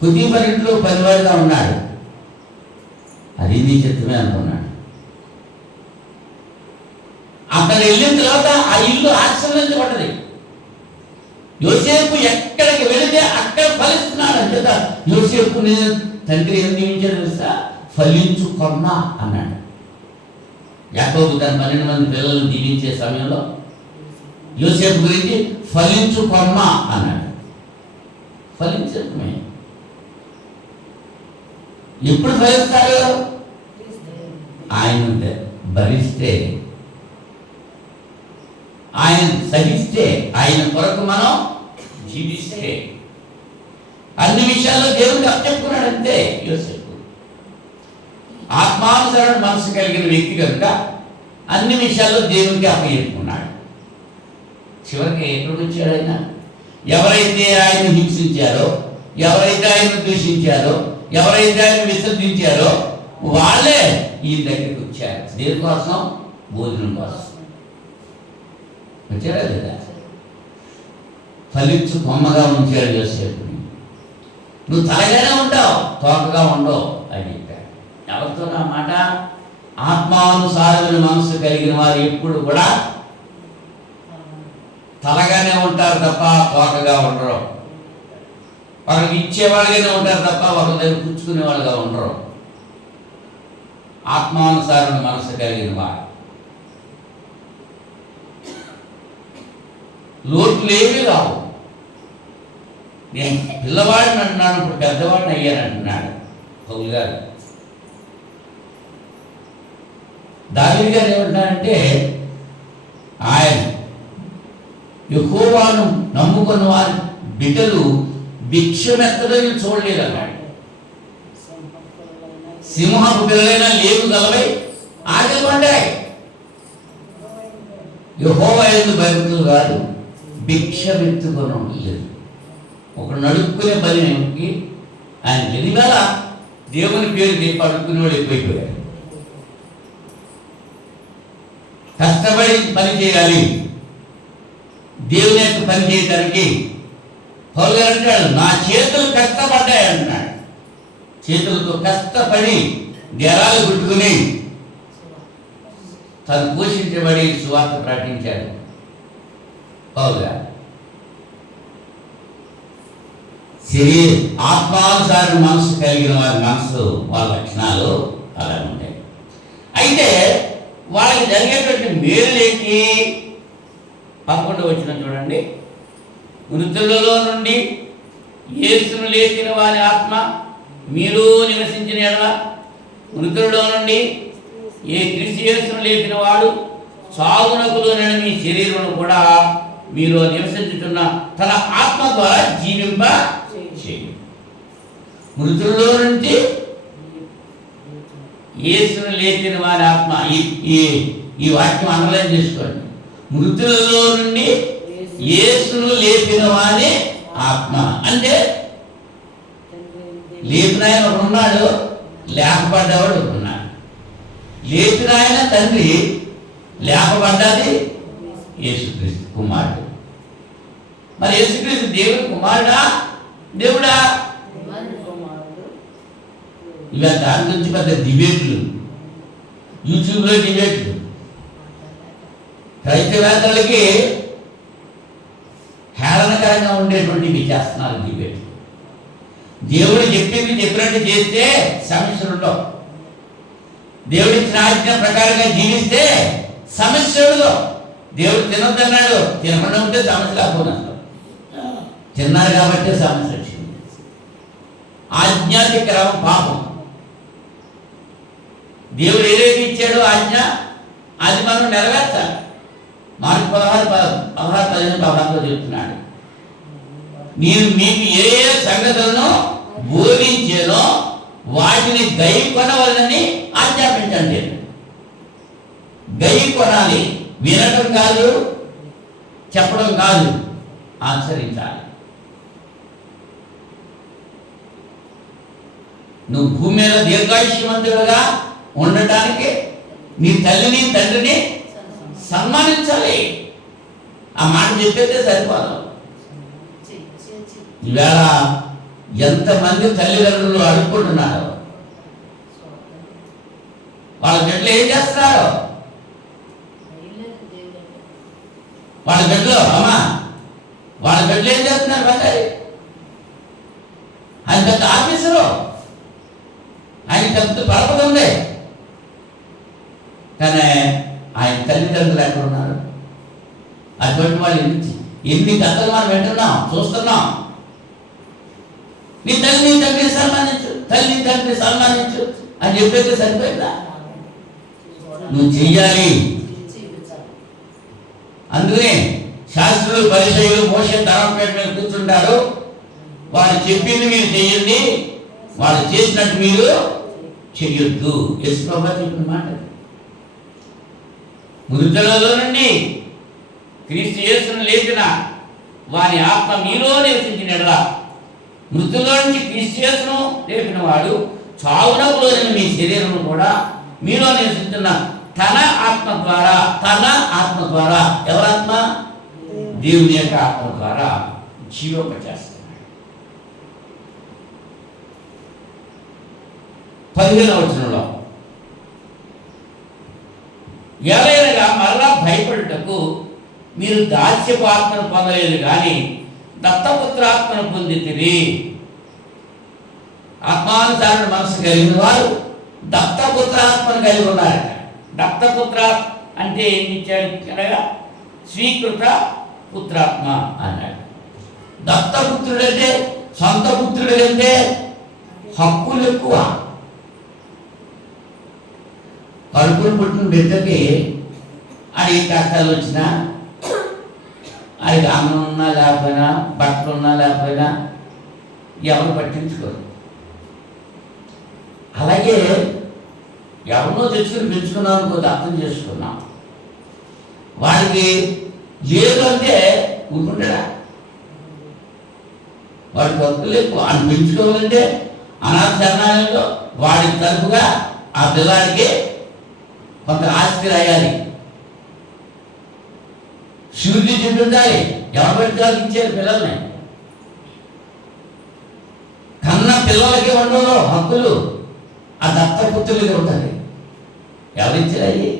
పొతీఫరు ఇంట్లో పనివాడిగా ఉన్నాడు. అది నీ చిత్తమే అనుకున్నాడు. అక్కడ వెళ్ళిన తర్వాత ఆ ఇల్లు ఆశీర్వదించబడ్డది. యోసేపు ఎక్కడికి వెళితే అక్కడ ఫలిస్తున్నాడు అంచేత యోసేపు తండ్రి ఏం దీవించాడు తెలుసా? ఫలించు కొమ్మ అన్నాడు. యాకోబు తన 12 మంది పిల్లలను దీవించే సమయంలో యోసేపు గురించి ఫలించు కొమ్మ అన్నాడు. ఫలించడమే. ఎప్పుడు ఫలిస్తారు? ఆయన భరిస్తే, ఆయన సహిస్తే, ఆయన కొరకు మనం జీవిస్తే. అన్ని విషయాల్లో దేవుడికి అప్పచెప్పుకున్నాడు అంతే యోసేపు. ఆత్మానుసరణ మనసు కలిగిన వ్యక్తి కనుక అన్ని విషయాల్లో దేవునికి అప్పగించుకున్నాడు. చివరికి ఎక్కడికి వచ్చాడు ఆయన? ఎవరైతే ఆయన హింసించారో, ఎవరైతే ఆయన దూషించారో, ఎవరైతే ఆయన విసర్జించారో వాళ్ళే ఈయన దగ్గరికి వచ్చారు. దేనికోసం? భోజనం కోసం వచ్చారా లేదా? ఫలించు కొమ్మగా ఉంచాడు యోసేపుని. నువ్వు తలగానే ఉంటావు, తోకగా ఉండవు అని చెప్పాడు. ఎవరితో నా మాట? ఆత్మానుసారమైన మనసు కలిగిన వారు ఎప్పుడు కూడా తలగానే ఉంటారు తప్ప తోకగా ఉండరు. వాళ్ళకి ఇచ్చేవాళ్ళుగానే ఉంటారు తప్ప ఒకరి దగ్గర పుచ్చుకునే వాళ్ళుగా ఉండరు. ఆత్మానుసారమైన మనసు కలిగిన వారు లోట్లు ఏమీ రావు. నేను పిల్లవాడిని అంటున్నాను, ఇప్పుడు పెద్దవాడిని అయ్యానంటున్నాడు పౌలు గారు. దావీదు గారు ఏమంటున్నారంటే, ఆయన యెహోవాను నమ్ముకున్న వారి బిడ్డలు భిక్షమెత్తడం చూడలేదు అన్నాడు. సింహపు పిల్లలైనా లేవు గలవై ఆకలి పడ్డాయి. యెహోవా యందు భయభక్తులు కాదు, భిక్షమెత్తుకొని లేదు. ఒక నడుక్కునే బలికి ఆయన ఎదివేళ దేవుని పేరు చెప్పి అడుక్కునేవాడు ఎక్కువైపోయాడు. కష్టపడి పని చేయాలి, దేవుని యొక్క పని చేయడానికి పౌలు గారు అంటాడు, నా చేతులు కష్టపడ్డాయి అంటున్నాడు. చేతులతో కష్టపడి గెరాలు గుట్టుకుని తను పోషించబడి సువార్త ప్రకటించాడు పౌలు గారు. ఆత్మానుసారణ మనసు కలిగిన వారి మనసు, వాళ్ళ లక్షణాలు అలా ఉంటాయి. అయితే వాళ్ళకి జరిగేటువంటి మేలులేకి 11వ వచనం చూడండి. మృతులలో నుండి యేసును లేచిన వారి ఆత్మ మీరు నివసించిన ఎడల, మృతులలో నుండి ఏ క్రీస్తు యేసును లేపిన వాడు సాగునకు లోనైన మీ శరీరం కూడా మీరు నివసించుతున్న తన ఆత్మ ద్వారా జీవింప చేయి. మృతులలో నుంచి యేసును లేపిన వారి ఆత్మ. ఈ వాక్యం అండర్లైన్ చేసుకోండి. మృతులలో నుండి యేసును లేపిన వారి ఆత్మ అంటే లేపిన ఆయన ఒకడు ఉన్నాడు, లేపబడ్డవాడు ఉన్నాడు. లేపిన ఆయన తండ్రి, లేపబడ్డది యేసుక్రీస్తు కుమారుడు. మరి యేసుక్రీస్తు దేవుడి కుమారుడా దేవుడా? ఇలా దాని గురించి పెద్ద డిబేట్లు, యూట్యూబ్లో డిబేట్లు, క్రైస్తవేత్తలకి హేళనకరంగా ఉండేటువంటివి చేస్తున్నారు డిబేట్లు. దేవుడు చెప్పింది చెప్పినట్టు చేస్తే సమస్యలు ఉండవు. దేవుడు ఇచ్చిన ఆజ్ఞ ప్రకారంగా జీవిస్తే సమస్యలు. దేవుడు తినొద్దన్నాడు, తినకుండా ఉంటే సమస్య లేకపోతే తిన్నారు కాబట్టి సమస్య వచ్చింది. ఆజ్ఞాతిక్రమం పాపం. దేవుడు ఏదైతే ఇచ్చాడో ఆజ్ఞ అది మనం నెరవేర్చాలి. మార్కు 16:15 చెప్తున్నాడు, నేను మీకు ఏ సంగతులను బోధించానో వాటిని గైకొనవలనని ఆజ్ఞాపించండి. గైకొనాలి, వినడం కాదు, చెప్పడం కాదు, ఆచరించాలి. నువ్వు భూమి మీద దీర్ఘాయుష్యవంతులుగా ఉండటానికి నీ తల్లిని తండ్రిని సన్మానించాలి. ఆ మాట చెప్పేస్తే సరిపోదు. ఈవేళ ఎంతమంది తల్లిదండ్రులు అడుక్కుంటున్నారు, వాళ్ళ బిడ్డలు ఏం చేస్తున్నారు? వాళ్ళ బిడ్డలు అమ్మా వాళ్ళ బిడ్డలు ఏం చేస్తున్నారు? బంగారి ఆయన పెద్ద ఆఫీసరు, ఆయన పెద్ద పరపతి ఉంది, కానీ ఆయన తల్లిదండ్రులు ఎక్కడ ఉన్నారు? అటువంటి వాళ్ళు ఎన్ని కథలు మనం వింటున్నాం, చూస్తున్నాం. నీ తల్లి నీ తండ్రిని సన్మానించు, తల్లి తండ్రిని సన్మానించు అని చెప్పేస్తే సరిపోయిందా? నువ్వు చెయ్యాలి. అందుకనే శాస్త్రులు పరిచయులు మోసే తరంపేట మీద కూర్చుంటారు. వాళ్ళు చెప్పింది మీరు చెయ్యండి, వాళ్ళు చేసినట్టు మీరు చెయ్యొద్దు. యేసు ప్రభువు చెప్పిన మాట. మృతులలో నుండి క్రీస్తు యేసును లేపిన వాని ఆత్మ మీలో నివసించిన ఎడల, మృతుల్లో నుంచి క్రీస్తు యేసును లేపిన వాడు చావునకు లోని మీ శరీరం కూడా మీలో నివసించిన తన ఆత్మ ద్వారా ఎవరాత్మ? దేవుని యొక్క ఆత్మ ద్వారా జీవింపచేస్తున్నాడు. 15వ వచనంలో, ఎవరైనా మరలా భయపడుటకు మీరు దాస్యపు ఆత్మను పొందలేదు కానీ దత్తపుత్రాత్మను పొందితిరి. ఆత్మానుసారణ మనసు కలిగిన వారు దత్తపుత్రాత్మను కలిగి ఉన్నారట. దత్తపుత్ర అంటే ఏం ఇచ్చాడు? స్వీకృత పుత్రాత్మ అన్నాడు. దత్తపుత్రుడంటే సొంత పుత్రుడు కంటే హక్కులు ఎక్కువ. కడుపులు పుట్టిన బిడ్డకి అది కష్టాలు వచ్చినా, అది అన్నం ఉన్నా లేకపోయినా, బట్టలు ఉన్నా లేకపోయినా ఎవరు పట్టించుకోరు. అలాగే ఎవరినో తెచ్చుకుని పెంచుకున్నాం అనుకో, అర్థం చేసుకున్నాం. వాడికి లేదు అంటే ఊరుకుంటాడా? వాడికి హక్కులు ఎక్కువ. వాడిని పెంచుకోవాలంటే అనాథ శరణాలయంలో వాడి తరపుగా ఆ పిల్లాడికి కొంత ఆస్తి రాయాలి, షూరిటీ చెప్పిండాలి. ఎవరు పెట్టుకోవాలి? ఇచ్చారు పిల్లల్ని. కన్న పిల్లలకి ఉండవు హక్కులు, ఆ దత్తపుత్రులకి ఉంటుంది. ఎవరిచ్చారు?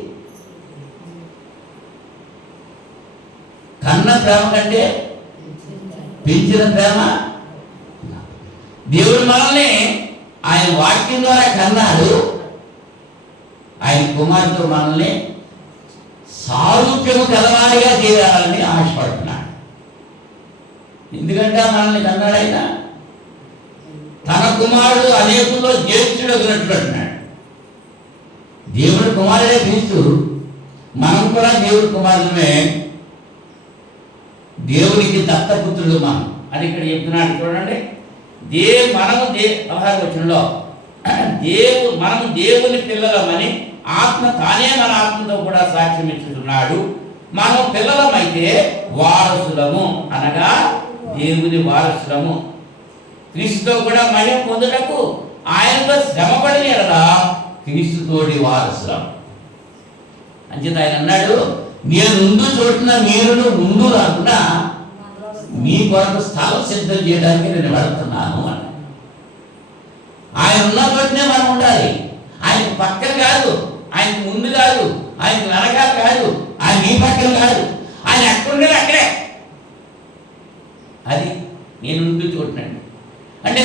కన్న ప్రేమ కంటే పెంచిన ప్రేమ. దేవుడు మనల్ని ఆయన వాక్యం ద్వారా కన్నాడు. ఆయన కుమారుతో మనల్ని సారూప్యము కలవాడిగా చేయాలని ఆశపడుతున్నాడు. ఎందుకంటే మనల్ని కన్నాడు ఆయన. తన కుమారుడు అనేకుల్లో జ్యేష్ఠుడు అంటున్నాడు. దేవుడి కుమారుడే క్రీస్తు, మనం కూడా దేవుడి కుమారులమే. దేవునికి దత్తపుత్రుడు మనం అని ఇక్కడ చెప్తున్నాడు. చూడండి, మనము 16వ వచనంలో మనము దేవుని పిల్లలమని ఆత్మ తానే మన ఆత్మతో కూడా సాక్ష్యం ఇచ్చుతున్నాడు. మనం పిల్లలమైతే వారసులము, అనగా దేవుని వారసులము, క్రీస్తుతో కూడా మహిమ పొందుటకు ఆయనతో శ్రమపడిన ఎడల క్రీస్తుతోటి వారసులం. అంచేత ఆయన అన్నాడు, నేను ఉండు చోటున మీరును ఉండు రాకుండా మీ కొరకు స్థలం సిద్ధం చేయడానికి నేను వెళుతున్నాను అని. ఆయన ఉన్న చోటనే మనం ఉండాలి. ఆయనకు పక్కన కాదు, ఆయనకు ముందు కాదు, ఆయనకు వెనకాల కాదు, ఆయన మీ పక్కన కాదు, ఆయన ఎక్కడుండాలి అక్కడే. అది నేను ఉండు చోటునండి. అంటే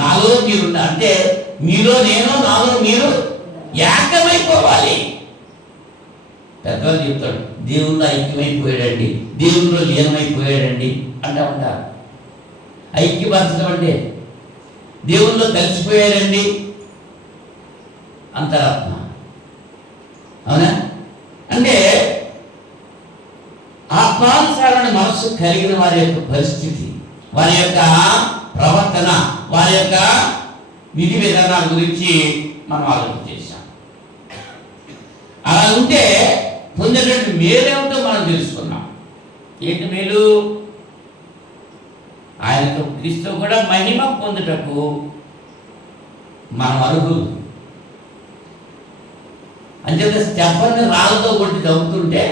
నాలో మీరుండ, అంటే మీలో నేను, నాలో మీరు ఏకమైపోవాలి. పెద్దవాళ్ళు చెప్తాడు, దేవుల్లో ఐక్యమైపోయాడండి, దేవుల్లో లీనమైపోయాడండి అంటూ ఉంటారు. ఐక్యపరచడం అంటే దేవుల్లో కలిసిపోయాడండి అంతరాత్మ. అవునా? అంటే ఆత్మానుసారణ మనస్సు కలిగిన వారి యొక్క పరిస్థితి, వారి యొక్క ప్రవర్తన, వారి యొక్క విధి విధానాల గురించి మనం ఆలోచన చేశాం. అలా ఉంటే పొందేటువంటి మేలేమిటో మనం తెలుసుకున్నాం. ఏంటి మేలు? ఆయనతో క్రీస్తు కూడా మహిమ పొందుటకు మనం అర్హులు. అంచేత స్టెఫన్ని రాళ్ళతో కొట్టి చంపుతుంటే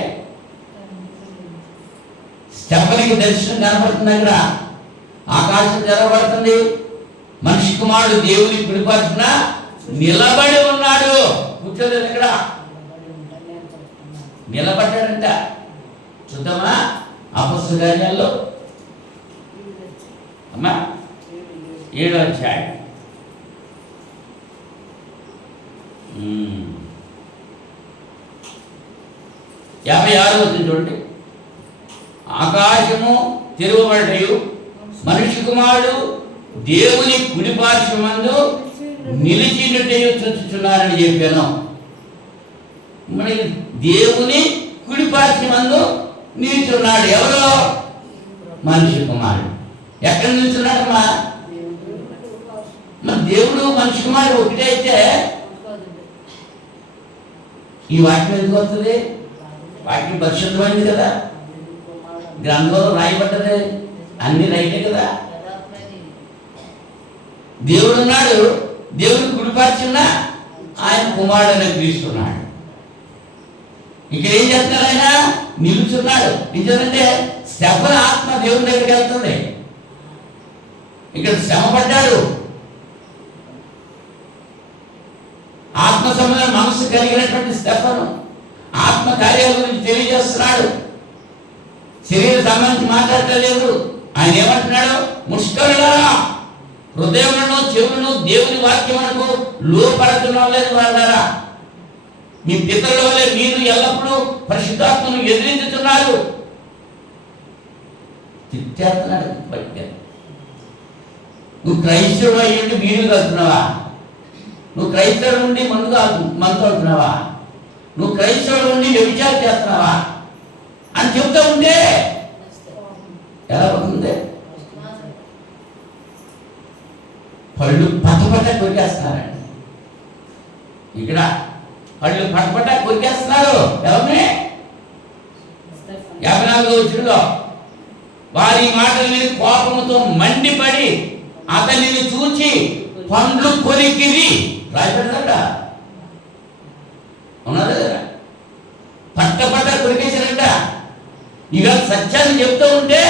స్టెఫనికి దర్శనం కనబడుతుంది. అక్కడ ఆకాశం తెరబడుతుంది. మనిషి కుమారుడు దేవుని కుడిపక్షన నిలబడి ఉన్నాడు. కూర్చోలేదు, ఇక్కడ నిలబడ్డాడంట. చూద్దామా అపొస్తలుల కార్యాల్లో అమ్మా 7వ అధ్యాయం 56వ వచనం చూడండి. ఆకాశము తెరవబడటయు మనిషి కుమారుడు దేవుని కుడిపార్శ్వమందు నిలిచినట్టయు చూచుచున్నారని చెప్పాను. మరి దేవుని కుడిపార్శ్వమందు నిలిచున్నాడు. ఎవరు? మనిషి కుమారుడు. ఎక్కడ నిల్చున్నాడమ్మా? మరి దేవుడు మనిషి కుమారుడు ఒకటే అయితే ఈ వాక్యం ఎందుకు వస్తుంది? వాక్యం పరిశుద్ధమైంది కదా, గ్రంథంలో రాయబడ్డది, అన్ని రైతే కదా. దేవుడు ఉన్నాడు, దేవుడు కుడిపరిచిన ఆయన కుమారుడని క్రీస్తున్నాడు. ఇక్కడ ఏం చేస్తున్నాడు? ఆయన నిలుచున్నాడు. నిజమంటే స్టెఫన్ ఆత్మ దేవుని దగ్గరికి వెళ్తుంది. ఇక్కడ శ్రమ పడ్డాడు, ఆత్మ సంబంధం మనసు కలిగినటువంటి స్టెఫను ఆత్మ కార్యాల గురించి తెలియజేస్తున్నాడు. శరీర సంబంధించి మాట్లాడలేదు. ఆయన ఏమంటున్నాడు? ముష్కరులారా, హృదయములను చెవులను దేవుని వాక్యమునకు లోపడుతున్న వాళ్ళారా, మీ పితరుల వలె మీరు ఎల్లప్పుడూ పరిశుద్ధాత్మను ఎదిరించుతున్నారు. తిట్టేస్తున్నాడు. నువ్వు క్రైస్తవుడు అయ్యండి వీడియో కలుగుతున్నావా? నువ్వు క్రైస్తవుడు నుండి మందు అవుతున్నావా? నువ్వు క్రైస్తవుడు నుండి వ్యభిచారం చేస్తున్నావా అని చెప్తూ ఉంటే ఎలా అవుతుంది? పళ్ళు పట్టపట్ట కొరికేస్తున్నారండి. ఇక్కడ పళ్ళు పట్టపట్ట కొరికేస్తున్నారు. ఎవరిని? 54వ వచనంలో వారి మాటలు విని కోపముతో మండిపడి అతనిని చూచి పండ్లు కొరికిరి రాయబడ్డాడ. ఉన్నది కదా, పట్ట కొరికేశారంట. ఇక సత్యాన్ని చెప్తూ ఉంటే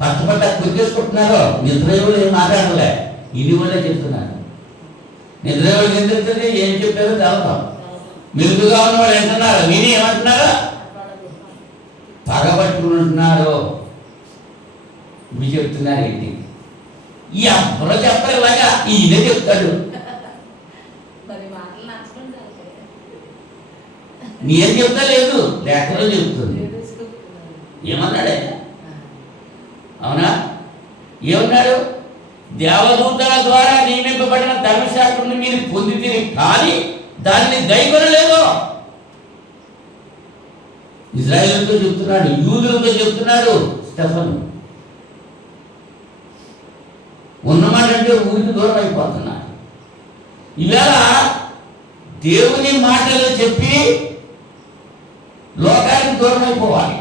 పట్ట కొరికేసుకుంటున్నారు. నిద్రయోగులు ఏం మాట్లాడలే, ఇది వాళ్ళే చెప్తున్నారు. నిద్రయోగులు ఏం చెప్తుంది? ఏం చెప్పారో తెలతాం. మెరుగుగా ఉన్నవాళ్ళు ఏంటున్నారు? విని ఏమంటున్నారు? పగబట్టుకుంటున్నారు. ఇవి చెప్తున్నారు ఏంటి? ఈ అబ్బలో చెప్పలేలాగా ఈయనే చెప్తాడు. నేను చెప్తా లేదు, లేఖలో చెప్తుంది. ఏమన్నాడే? అవునా? ఏమన్నాడు? దేవదూతల ద్వారా నియమింపబడిన ధర్మశాస్త్రం మీరు పొందితే కానీ దాన్ని గైకొనలేదు. ఇజ్రాయేలుతో చెప్తున్నాడు, యూదులతో చెప్తున్నాడు స్టెఫను. ఉన్నమాట అంటే ఊరికి దూరం అయిపోతున్నారు. ఇవాళ దేవుని మాటలు చెప్పి లోకానికి దూరం అయిపోవాలి.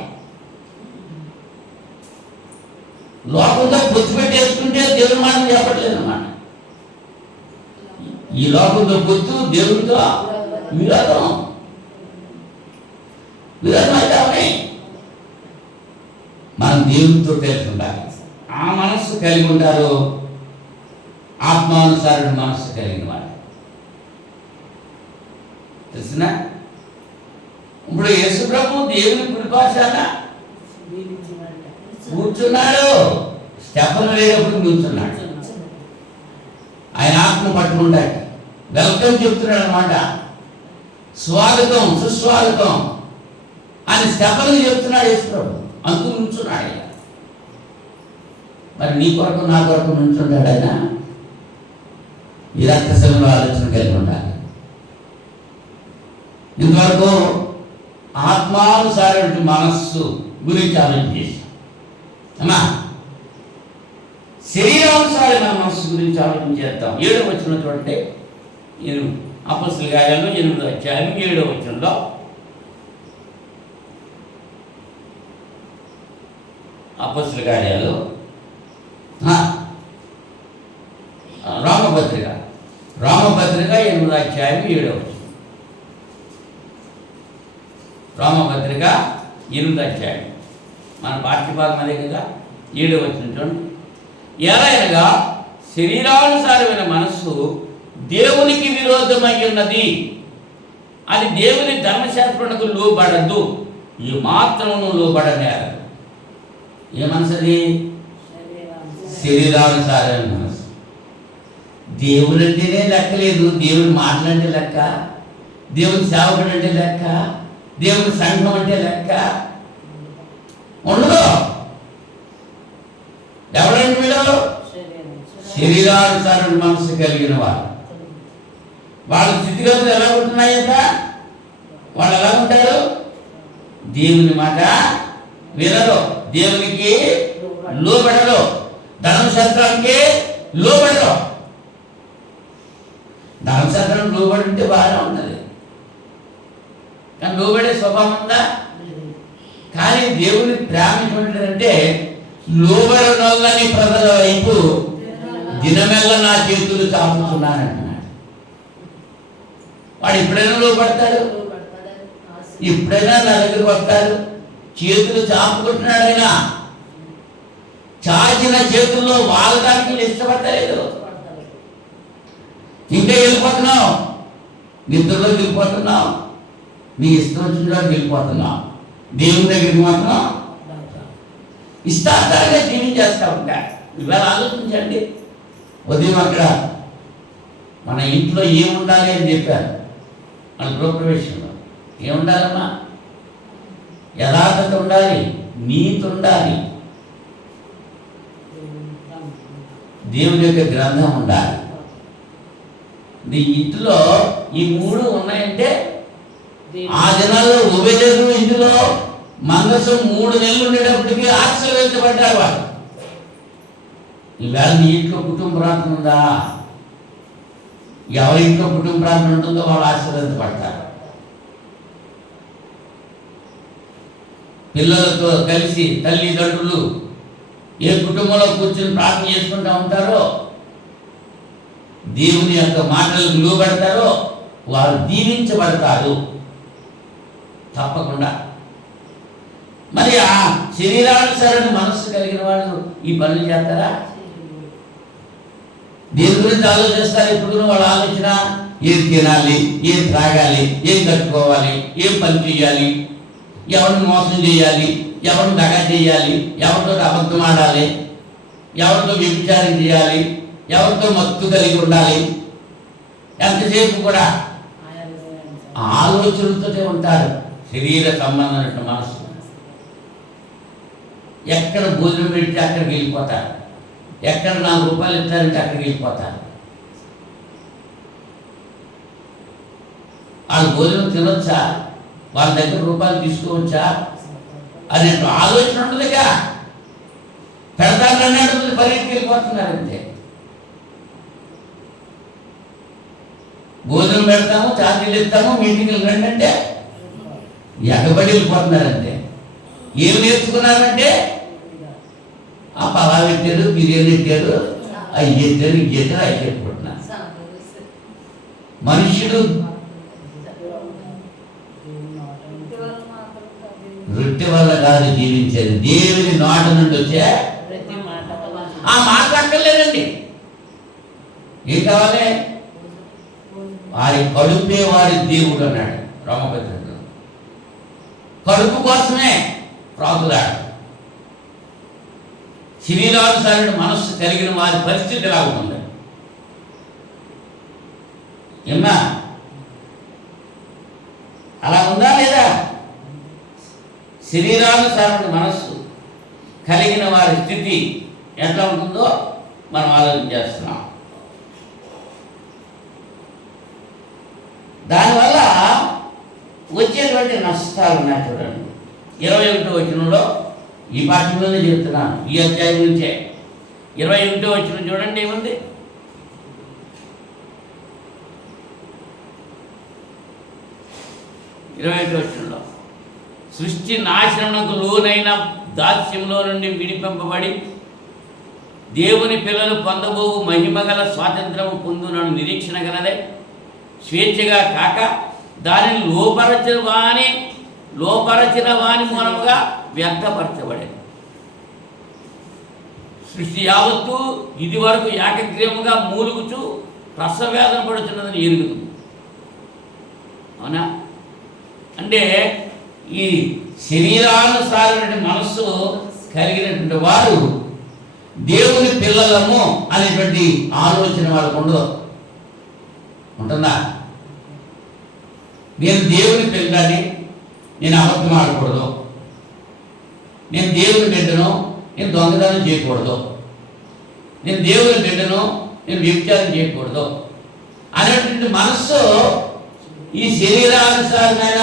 లోకంతో పొత్తు పెట్టేసుకుంటే దేవుని మాటలు చెప్పట్లేదు అన్నమాట. ఈ లోకంతో పొత్తు, దేవునితో విరోధం అయితే మనం దేవునితో కలిసి ఉండాలి. ఆ మనస్సు కలిగి ఉంటారు ఆత్మానుసారుడు మనస్సు కలిగిన వాడు. తెలిసిన ఇప్పుడు యేసు ప్రభు దేవుని కుడిపార్శాన కూర్చున్నాడు. స్టెఫను లేనప్పుడు కూర్చున్నాడు. ఆయన ఆత్మ పట్టుకుంటాడు. వెల్కమ్ చెప్తున్నాడు అనమాట. స్వాగతం, సుస్వాగతం అని స్టెఫను చెప్తున్నాడు యేసు ప్రభు. అంతు నుంచున్నాడు. మరి నీ కొరకు నా కొరకు నుంచున్నాడు ఆయన. ఈ రక్త సమయంలో ఆలోచన కలిగి ఉండాలి. ఇంతవరకు ఆత్మానుసారమైన మనస్సు గురించి ఆలోచన చేశాం అమ్మా. శరీరానుసారమైన మనస్సు గురించి ఆలోచన చేద్దాం. 7వ వచనం చూడండి. అపొస్తలుల కార్యాలు 8వ అధ్యాయం 7వ వచనంలో అపొస్తలుల కార్యాలు రామపత్రిక 8వ అధ్యాయం 7వ వచనం. రామపత్రిక 8వ అధ్యాయం మన పాఠ్యభాగం అదే కదా. 7వ వచనం చూడండి. ఎలాగనగా శరీరానుసారమైన మనస్సు దేవునికి విరోధమై ఉన్నది, అది దేవుని ధర్మశాస్త్రమునకు లోబడద్దు, ఈ మాత్రమును లోబడనేరదు. ఏ మనసు అది? శరీరానుసారమైన మనసు. దేవుడు అంటేనే లెక్కలేదు. దేవుడు మాటలంటే లెక్క, దేవుని సేవకుడు అంటే లెక్క, దేవుని సంఘం అంటే లెక్క ఉండదు. ఎవరంటే వీళ్ళు శరీరానుసారమైన మనసు కలిగిన వారు. వాళ్ళ స్థితిగతులు ఎలా ఉంటున్నాయంట? వాళ్ళు ఎలా ఉంటారు? దేవుని మాట వినరు, దేవునికి లోబడరు, ధర్మశాస్త్రానికి లోబడరు. ధర్మశాస్త్రం లోబడి ఉంటే బాగానే ఉంటుంది, కానీ లోబడే స్వభావం ఉందా? కానీ దేవుని ప్రేమ ఎటువంటిదంటే లోబడనొల్లని ప్రజల వైపు దినమెల్ల నా చేతులు చాపుతున్నానంటున్నాడు. వాడు ఎప్పుడైనా లోబడతాడు, ఎప్పుడైనా నా దగ్గరకు వస్తాడు, చేతులు చాపుకుంటున్నాడు. ఆయన చాచిన చేతుల్లో వాళ్ళడానికి ఇష్టపడతలేదు. ఇంకా వెళ్ళిపోతున్నావు, నిద్రలో వెళ్ళిపోతున్నావు, నీ ఇష్టం వచ్చిన వెళ్ళిపోతున్నావు. దేవుని దగ్గరికి మాత్రం ఇష్టార్థంగా జీవించేస్తా ఉంటా. ఇవాళ ఆలోచించండి, ఉదయం అక్కడ మన ఇంట్లో ఏముండాలి అని చెప్పారు. మన గృహప్రవేశంలో ఏముండాలమ్మా? యథార్థత ఉండాలి, నీతి ఉండాలి, దేవుని యొక్క గ్రంథం ఉండాలి. నీ ఇంట్లో ఈ మూడు ఉన్నాయంటే ఆ దినాల్లో ఉభయలు ఇంటిలో మంగసం 3 నెలలు ఉండేటప్పటికీ ఆశీర్వదించబడ్డారు వాడు. ఈవేళ నీ ఇంట్లో కుటుంబ ప్రాంతం ఉందా? ఎవరి ఇంట్లో కుటుంబ ప్రాంతం ఉంటుందో వాళ్ళు ఆశీర్వదించబడతారు. పిల్లలతో కలిసి తల్లిదండ్రులు ఏ కుటుంబంలో కూర్చొని ప్రార్థన చేసుకుంటూ ఉంటారో, దేవుని యొక్క మాటలకు లోబడతారో వారు దీవించబడతారు తప్పకుండా. మరి ఆ శరీరానుసారమైన మనస్సు కలిగిన వాళ్ళు ఈ పనులు చేస్తారా? దేని గురించి ఆలోచిస్తారు? ఇప్పుడు వాళ్ళ ఆలోచన ఏం తినాలి, ఏం త్రాగాలి, ఏం కట్టుకోవాలి, ఏం పని చేయాలి, ఎవరిని మోసం చేయాలి, ఎవరిని దగా చేయాలి, ఎవరితో అబద్ధం ఆడాలి, ఎవరితో వ్యభిచారం చేయాలి, ఎవరితో మత్తు కలిగి ఉండాలి. ఎంతసేపు కూడా ఆలోచనలతోనే ఉంటారు. శరీర సంబంధమైన మనసు. ఎక్కడ భోజనం పెడితే అక్కడికి వెళ్ళిపోతారు, ఎక్కడ 4 రూపాయలు ఇస్తారంటే అక్కడికి వెళ్ళిపోతారు. వాళ్ళు భోజనం తినొచ్చా, వాళ్ళ దగ్గర రూపాయలు తీసుకోవచ్చా అనే ఆలోచన ఉండదుగా. పెడతానన్నట్టు పరిగెత్తికి వెళ్ళిపోతున్నారు అంతే. భోజనం పెడతాము, ఛార్జీలు ఇస్తాము, మీటింగ్లు రండి అంటే ఎగబడి వెళ్ళిపోతున్నారంటే. ఏం నేర్చుకున్నారంటే ఆ పలావ్ పెట్టారు, బిర్యానీ పెట్టారు, అవి చేశారు, ఇది చేశారు, అవి చెప్పుకుంటున్నారు. మనుషుడు రొట్టె వల్ల కాదు జీవించేది, దేవుని నోట నుండి వచ్చే ఆ మాట అక్కర్లేదండి. ఏం కావాలి? వారి కడుపే వారి దేవుడు అన్నాడు రామభద్రుడు. కడుపు కోసమే ప్రాకులాడు. శరీరానుసారమైన మనస్సు కలిగిన వారి పరిస్థితి ఎలా ఉంటుంది? ఏమన్నా అలా ఉందా లేదా? శరీరానుసారమైన మనస్సు కలిగిన వారి స్థితి ఎట్లా ఉంటుందో మనం ఆలోచన చేస్తున్నాం. దానివల్ల వచ్చేటువంటి నష్టాలు ఉన్నాయి చూడండి. 21వ వచనంలో ఈ పాఠంలోనే చెప్తున్నాను, ఈ అధ్యాయం నుంచే 21వ వచనం చూడండి ఏముంది. వచనంలో సృష్టి నాశనమునకు లోనైన దాస్యంలో నుండి విడిపింపబడి దేవుని పిల్లలు పొందబోవు మహిమగల స్వాతంత్రము పొందునను నిరీక్షణ గలదే, స్వేచ్ఛగా కాక దానిని లోపరచిన వాని మూలముగా వ్యర్థపరచబడేది. సృష్టి యావత్తు ఇది వరకు ఏకగ్రీవముగా మూలుగుచు రసవేదన పడుతున్నదని ఎరుగుతుంది. అవునా? అంటే ఈ శరీరానుసారమైన మనస్సు కలిగినటువంటి వారు దేవుని పిల్లలము అనేటువంటి ఆలోచన వాళ్ళకు ఉండదు. ఉంటుందా? నేను దేవుని పిల్లని, నేను అబద్ధం ఆడకూడదు, నేను దేవుని బిడ్డను, నేను దొంగతనం చేయకూడదు, నేను దేవుని బిడ్డను, నేను వ్యభిచారం చేయకూడదు అనేటువంటి మనస్సు ఈ శరీరానుసారమైన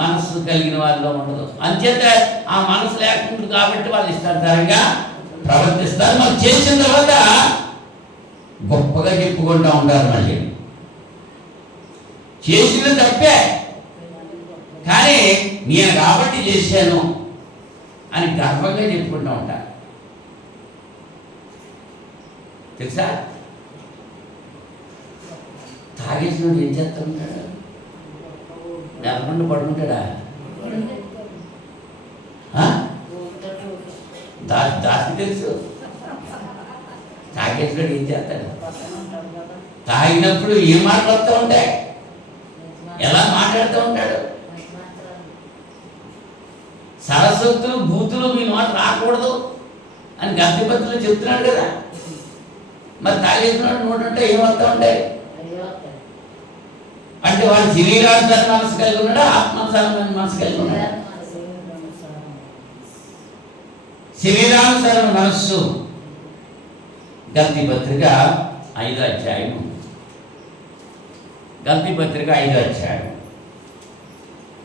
మనస్సు కలిగిన వారిలో ఉండదు. అంచేత ఆ మనసు లేకుండా కాబట్టి వాళ్ళు ఇష్టానుసారంగా ప్రవర్తిస్తారు. మనం చేసిన తర్వాత గొప్పగా చెప్పుకుంటూ ఉంటారు. మళ్ళీ చేసిన తప్పే కానీ నేను కాబట్టి చేశాను అని గర్వంగా చెప్పుకుంటూ ఉంటారు. తెలుసా? తాగేసిన ఏం చేస్తూ ఉంటాడు? నెలకొండ పడుకుంటాడా? దాసి తెలుసు. తాగేసినాడు ఏం చేస్తాడు? తాగినప్పుడు ఏం మాట్లాడుతూ ఉంటాయి, ఎలా మాట్లాడుతూ ఉంటాడు? సరస్వతులు బూతులు మీ మాట రాకూడదు అని గద్దెపత్రులు చెప్తున్నాడు కదా. మరి తాగేసినాడు నోటుంటే ఏమవుతా ఉంటాయి అంటే వాడు శరీరానుసార మనసు కలిగి ఉన్నాడా, ఆత్మానుసారమైన మనసు కలిగి ఉన్నాడా? శరీరానుసార మనస్సు. గల్తీ పత్రిక 5వ అధ్యాయం. గల్తీ పత్రిక 5వ అధ్యాయం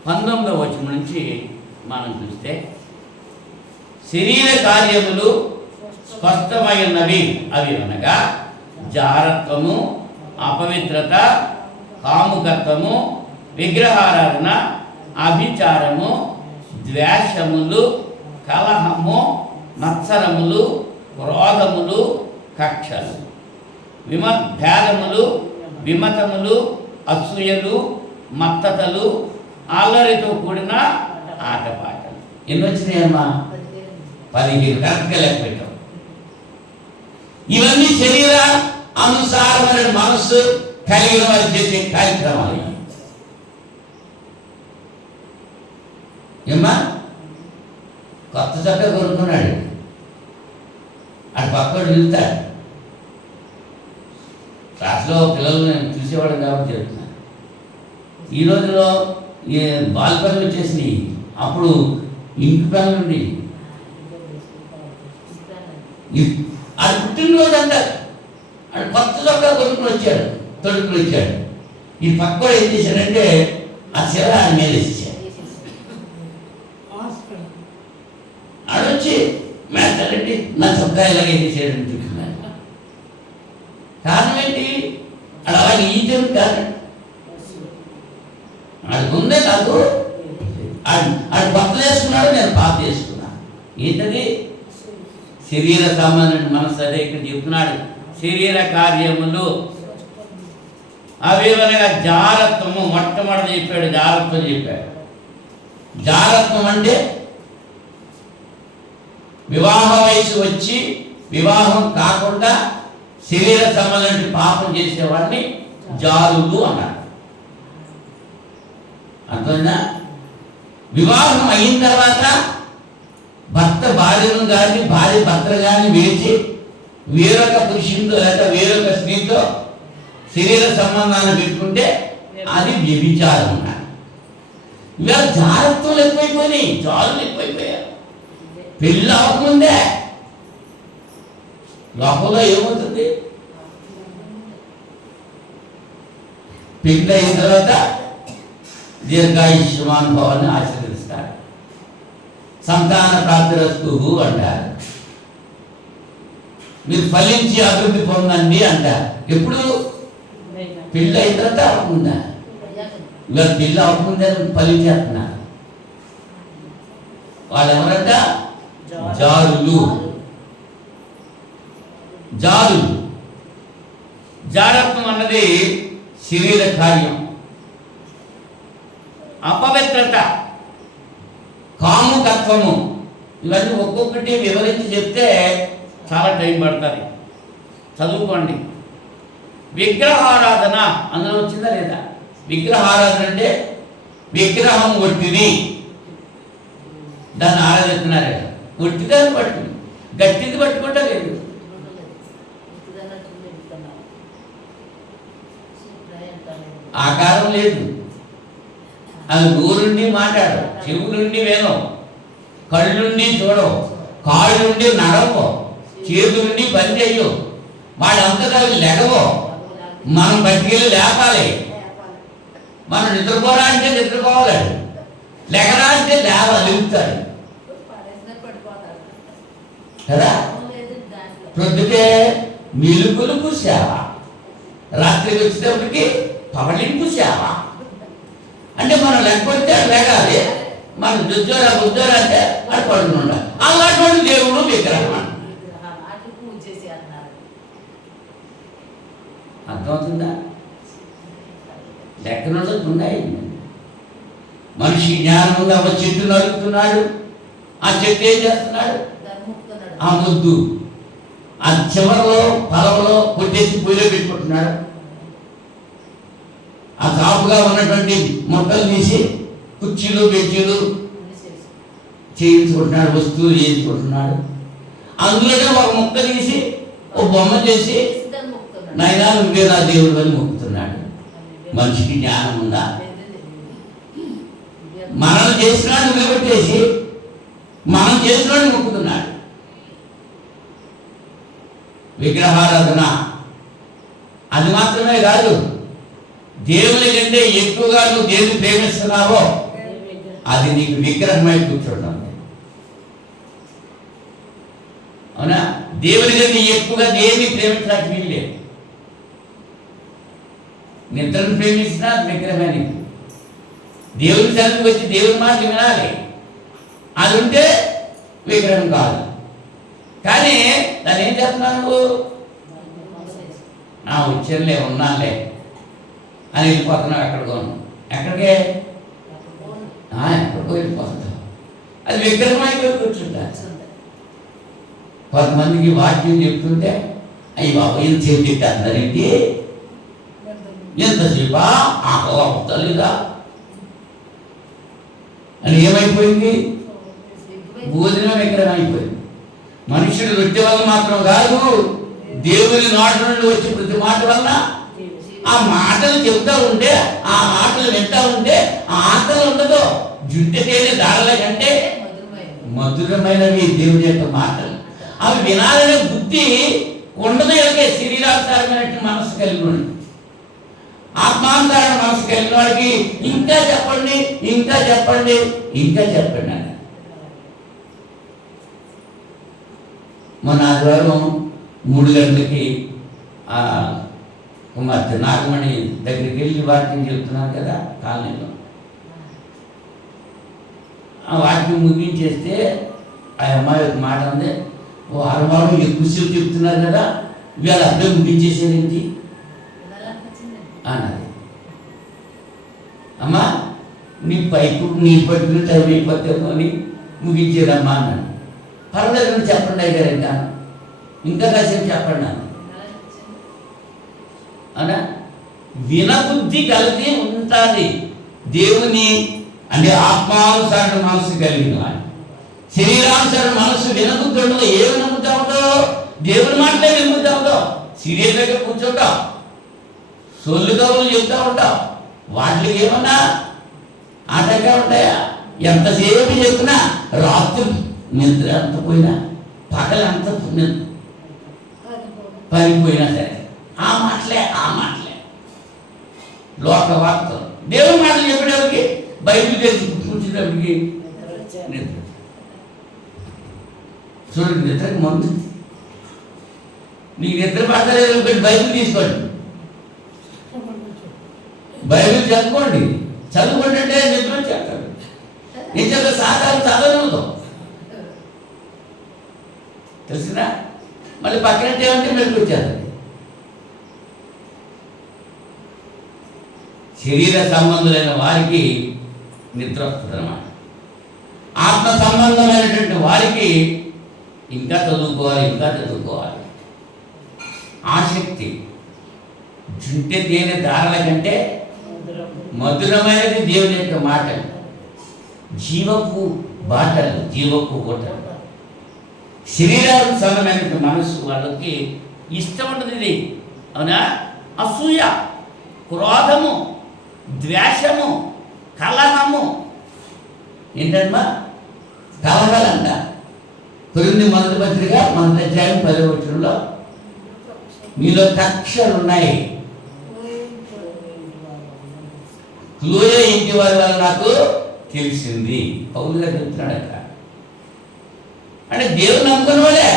19వ వచనం నుంచి మనం చూస్తే, శరీర కార్యములు స్పష్టమైనవి అవి అనగా జారత్వము, అపవిత్రత, కాముకత్వము, విగ్రహారాధన, అభిచారము, ద్వేషములు, కలహము, మత్సరములు, క్రోధములు, కక్షలు, భేదములు, విమతములు, అసూయలు, మత్తతలు, అల్లరితో కూడిన ఆటపాటలు. ఎన్ని వచ్చినాయమ్మా? 15. కరెక్ట్గా లెక్క పెట్టాం. ఇవన్నీ శరీర అనుసారమైన మనస్సు కలిగిన వారు చేసే కార్యక్రమాలు. ఏమ్మా? కొత్త చక్క కొనుక్కున్నాడు, అటు పక్కడు వెళ్తాడు. క్లాస్లో పిల్లలు నేను చూసేవాడు కాబట్టి చెప్తున్నాను. ఈ రోజులో బాల్ పెన్నులు వచ్చేసినాయి, అప్పుడు ఇంకు పెన్నులు ఉండి. అది పుట్టినరోజు అంటారు. అది కొత్త చొక్కా కొనుక్కుని వచ్చాడు, తొడుక్కుని వచ్చాడు. ఈ పక్క ఏం చేశాడంటే ఆ శిల ఆయన మీద వేసేసాడు. ఆడొచ్చి మేస్తాడండి నా చొక్కా ఇలాగే వేసేసాడని చూస్తున్నాడు. కారణం ఏంటి? అది అలాగే ఈజన్ కారణం. ఆడికి ఉందే నాకు, ఆడు కొత్త చేసుకున్నాడు, నేను పాత చేసుకున్నాను. ఏంటది? శరీర సంబంధం మనసు. అదే ఇక్కడ చెప్తున్నాడు. శరీర కార్యములు అవేవనగా జారత్వము. మొట్టమొదటి చెప్పాడు, జారత్వం చెప్పాడు. జారత్వం అంటే వివాహ వయసు వచ్చి వివాహం కాకుండా శరీర సంబంధం పాపం చేసేవాడిని జారులు అన్నారు. అర్థమైందా? వివాహం అయిన తర్వాత భర్త భార్యను కానీ భార్య భర్త కానీ వేచి వేరొక పురుషునితో లేదా వేరొక స్త్రీతో శరీర సంబంధాన్ని పెట్టుకుంటే అది వ్యభిచారం అన్నారు. ఇవాళ జాగ్రత్తలు ఎక్కువైపోయినాయి, జారులు ఎక్కువైపోయారు. పెళ్ళి అవ్వకముందే లోపల ఏమవుతుంది? పెళ్ళి అయిన తర్వాత దీర్ఘాయుష్మాన్ భవాన్ని ఆశీర్వదిస్తారు. సంతాన ప్రాప్తిరస్తు అంటారు. మీరు ఫలించి అభివృద్ధి పొందండి అంటారు. ఎప్పుడు? పెళ్ళి అయిన తర్వాత అవ్వకుండా. ఇవాళ పెళ్ళి అవ్వకముందే ఫలించేస్తున్నారు. వాళ్ళు ఎవరంట? జారులు. జారులు. జారత్వం అన్నది శరీర కార్యం. అపవిత్రత, కాముకత్వము, ఇవన్నీ ఒక్కొక్కటి వివరించి చెప్తే చాలా టైం పడుతుంది. చదువుకోండి. విగ్రహారాధన అందులో వచ్చిందా లేదా? విగ్రహారాధన అంటే విగ్రహం ఒట్టిది, దాన్ని ఆరాధిస్తున్నారు. ఒట్టిదాన్ని పట్టుకుని గట్టిది పట్టుకుంటా లేదు. ఆకారం లేదు, అది నోరుండి మాట్లాడు, చెవులుండి వినవు, కళ్ళుండి చూడవు, కాళ్ళుండి నడవు, చేతులుండి పని చెయ్యవు, వాడంతటా లెగవు. మనం బయటికెళ్ళి లేపాలి. మనం నిద్రపోరా అంటే నిద్రపోవాలి, లెగరా అంటే లేపుతాడు కదా. ప్రొద్దుటే మెలుకులుపు సేవ, రాత్రి వచ్చేటప్పటికి పవళింపు సేవ. అంటే మనం లేకపోతే లేగాలి, మనం దుజ్జోరా బుజ్జోరా అంటే అది పడుకుని ఉండాలి. అలాంటి దేవుడు విగ్రహం అర్థమవుతుందా? లెక్కనలో ఉన్నాయి. మనిషి జ్ఞానం ఉందా? చెట్టు నరుకుతున్నాడు, ఆ చెట్టు ఏం చేస్తున్నాడు? ఆ ముద్దు ఆ చివరిలో పొలంలో కొట్టేసి పొయ్యిలో పెట్టుకుంటున్నాడు. ఆ కాపుగా ఉన్నటువంటి మొక్కలు తీసి కుర్చీలు బెంచీలు చేయించుకుంటున్నాడు, వస్తువులు చేయించుకుంటున్నాడు. అందులోనే ఒక మొక్క తీసి ఒక బొమ్మ చేసి నైనా నువ్వే నా దేవుడు అని మొక్కుతున్నాడు. మనిషికి జ్ఞానం ఉందా? మనం చేసినాడు నిలబెట్టేసి మనం చేసినాడు మొక్కుతున్నాడు. విగ్రహారాధన అది మాత్రమే కాదు, దేవుని కంటే ఎక్కువగా నువ్వు దేవుని ప్రేమిస్తున్నావో అది నీకు విగ్రహమై కూర్చోవడం. అవునా? దేవుని కంటే ఎక్కువగా దేన్ని ప్రేమించడానికి వీల్లేదు. నిద్రను ప్రేమించినా విగ్రహమే నీకు. దేవుని సన్నిధికి వచ్చి దేవుని మాట వినాలి, అది ఉంటే విగ్రహం కాదు. కానీ దాన్ని ఏం చేస్తున్నావు నువ్వు? నా వచ్చేలే ఉన్నానులే అని వెళ్ళిపోతున్నావు. ఎక్కడికే ఎక్కడికో వెళ్ళిపోతున్నావు. అది విగ్రహం అయిపోయి కూర్చుంటా. కొంతమందికి వాక్యం చెప్తుంటే అయ్యి బాబు ఎంతసేపు తిట్టారండి, ఎంతసేపా ఆకలిదా అని ఏమైపోయింది? భోజనం విగ్రహం అయిపోయింది. మనుషుడు రొట్టె వల్ల మాత్రం కాదు, దేవుని నోటి నుండి వచ్చే ప్రతి మాట వల్ల ఆ మాటలు చెప్తా ఉంటే, ఆ మాటలు వింటా ఉంటే ఆకలి ఉండదు. జుట్టు తేలి దాడలే కంటే మధురమైనవి దేవుని యొక్క మాటలు. అవి వినాలనే బుద్ధి ఉండదు. ఎవరికే శరీరాధారమైన మనసు కలిగి ఉంది, ఆత్మాంతరణ మనసు కలిగిన వాడికి ఇంకా చెప్పండి, ఇంకా చెప్పండి, ఇంకా చెప్పండి అని. మొన్న ఆదివారం 3 గంటలకి కుమార్తె నాగమణి దగ్గరికి వెళ్ళి వాక్యం చెప్తున్నాను కదా కాలనీలో. ఆ వాక్యం ముగించేస్తే ఆ అమ్మాయి ఒక మాట ఉంది, వారం ఎక్కువసేపు చెప్తున్నారు కదా, ఇవాళ అప్పుడే ముగించేసేదేంటి అన్నది. అమ్మా నీ పైపు నీ పట్టుకుని టైం అయిపోతామో అని ముగించేదమ్మా అన్నాను. పర్వాలేదు చెప్పండి అయ్యారు, ఇంకా కాసేపు చెప్పండి అన్న. అవునా? వినబుద్ధి కలిగి ఉంటుంది. దేవుని అంటే ఆత్మానుసారణ మనసు కలిగిన వాడు. శరీరానుసారణ మనసు వినబుద్ధి ఉండదు. ఏ వినబుద్ధి అవుతావు? దేవుని మాటలే వినబుద్ధి అవుతావు. సీరియల్ దగ్గర కూర్చుంటావు, సొల్లు కబుర్లు చెప్తా ఉంటావు, వాటికి ఏమన్నా ఆటగా ఉంటాయా? ఎంతసేపు చెప్పినా రాత్రి నిద్ర ఎంత పోయినా, పగలు ఎంత పనిపోయినా సరే ఆ మాటలే లోక వార్తలు. దేవుని మాటలు చెప్పేటప్పటికి బైబిల్ తెచ్చి కూర్చునేటప్పటికి నిద్ర. చూడండి, నిద్రకు ముందు నీకు నిద్ర పడతలేదు, బైబిల్ తీసుకోండి, బైబిల్ చదువుకోండి. చదువుకోండి అంటే నిద్ర వచ్చేస్తాడు. నిజంగా సాధారణ చదవనుతో తెలిసినా మళ్ళీ పక్కన ఏమంటే మెలకు వచ్చేస్తుంది. శరీర సంబంధులైన వారికి నిద్ర వస్తుంది అన్నమాట. ఆత్మ సంబంధమైనటువంటి వారికి ఇంకా చదువుకోవాలి. ఆసక్తి జుంటె తేనె దారాల కంటే మధురమైనది దేవుని యొక్క మాటలు, జీవపు బాటలు, జీవపు ఓటలు. శరీరానికి సంబంధమైన మనసు వాళ్ళకి ఇష్టం ఉంటుంది. ఇది అవునా? అసూయ, క్రోధము, ద్వేషము, కలహము. ఏంటమ్మా కలహాలంట? కొరింథీ మొదటి పత్రిక 10:10 మీలో కక్షలు ఉన్నాయి, క్లోయ ఇంటి వారి వల్ల నాకు తెలిసింది. పౌలు గారు చెప్తున్నాడు అక్కడ. అంటే దేవుని నమ్ముకున్న వాళ్ళే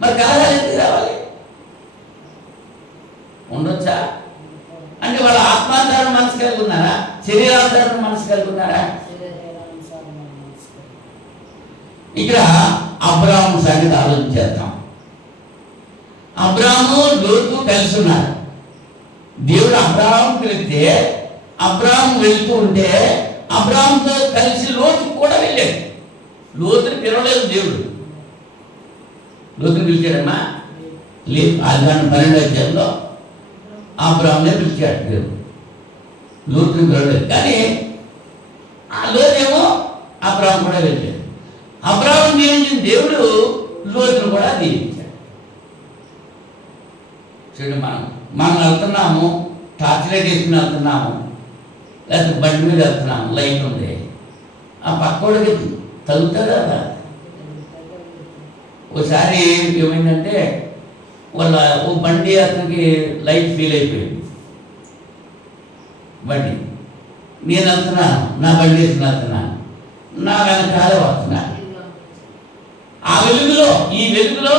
మరి కలహాలు ఎందుకు రావాలి? ఉండొచ్చా? అంటే వాళ్ళ ఆత్మానుసారం మనసు కలిగి ఉన్నారా, శరీరానుసారం మనసు కలిగి ఉన్నారా? ఇక్కడ అబ్రాహాము సంగతి ఆలోచించేద్దాం. అబ్రాహాము లోతు కలిసి ఉన్నారు. దేవుడు అబ్రాహాము పిలిస్తే అబ్రాహాము వెళ్తూ ఉంటే అబ్రాహాముతో కలిసి లోతు కూడా వెళ్ళాడు. లోతుని పిలవలేదు దేవుడు. లోతుని పిలిచాడమ్మా? లేదు. ఆదికాండం 12వ అధ్యాయంలో అబ్రాహామునే పిలిచాడు దేవుడు, లోతుని పిలవలేదు. కానీ ఆ లోతేమో అబ్రాహాము కూడా వెళ్ళాడు. అబ్రాహాము దీవించిన దేవుడు లోతును కూడా దీవించాడు. చూడండి, మనం వెళ్తున్నాము, టార్చ్ లైట్ వేసుకుని వెళ్తున్నాము, లేకపోతే బండి మీద వెళ్తున్నాము, లైట్ ఉంది, ఆ పక్కోడికి తగ్గుతుందా? ఒకసారి ఏమైందంటే వాళ్ళ ఓ బండి అతనికి లైట్ ఫీల్ అయిపోయింది. బండి నేను వెళ్తున్నాను, నా బండి వేసుకుని వెళ్తున్నాను, నా వెనకాలే వస్తున్నాను. ఆ వెలుగులో, ఈ వెలుగులో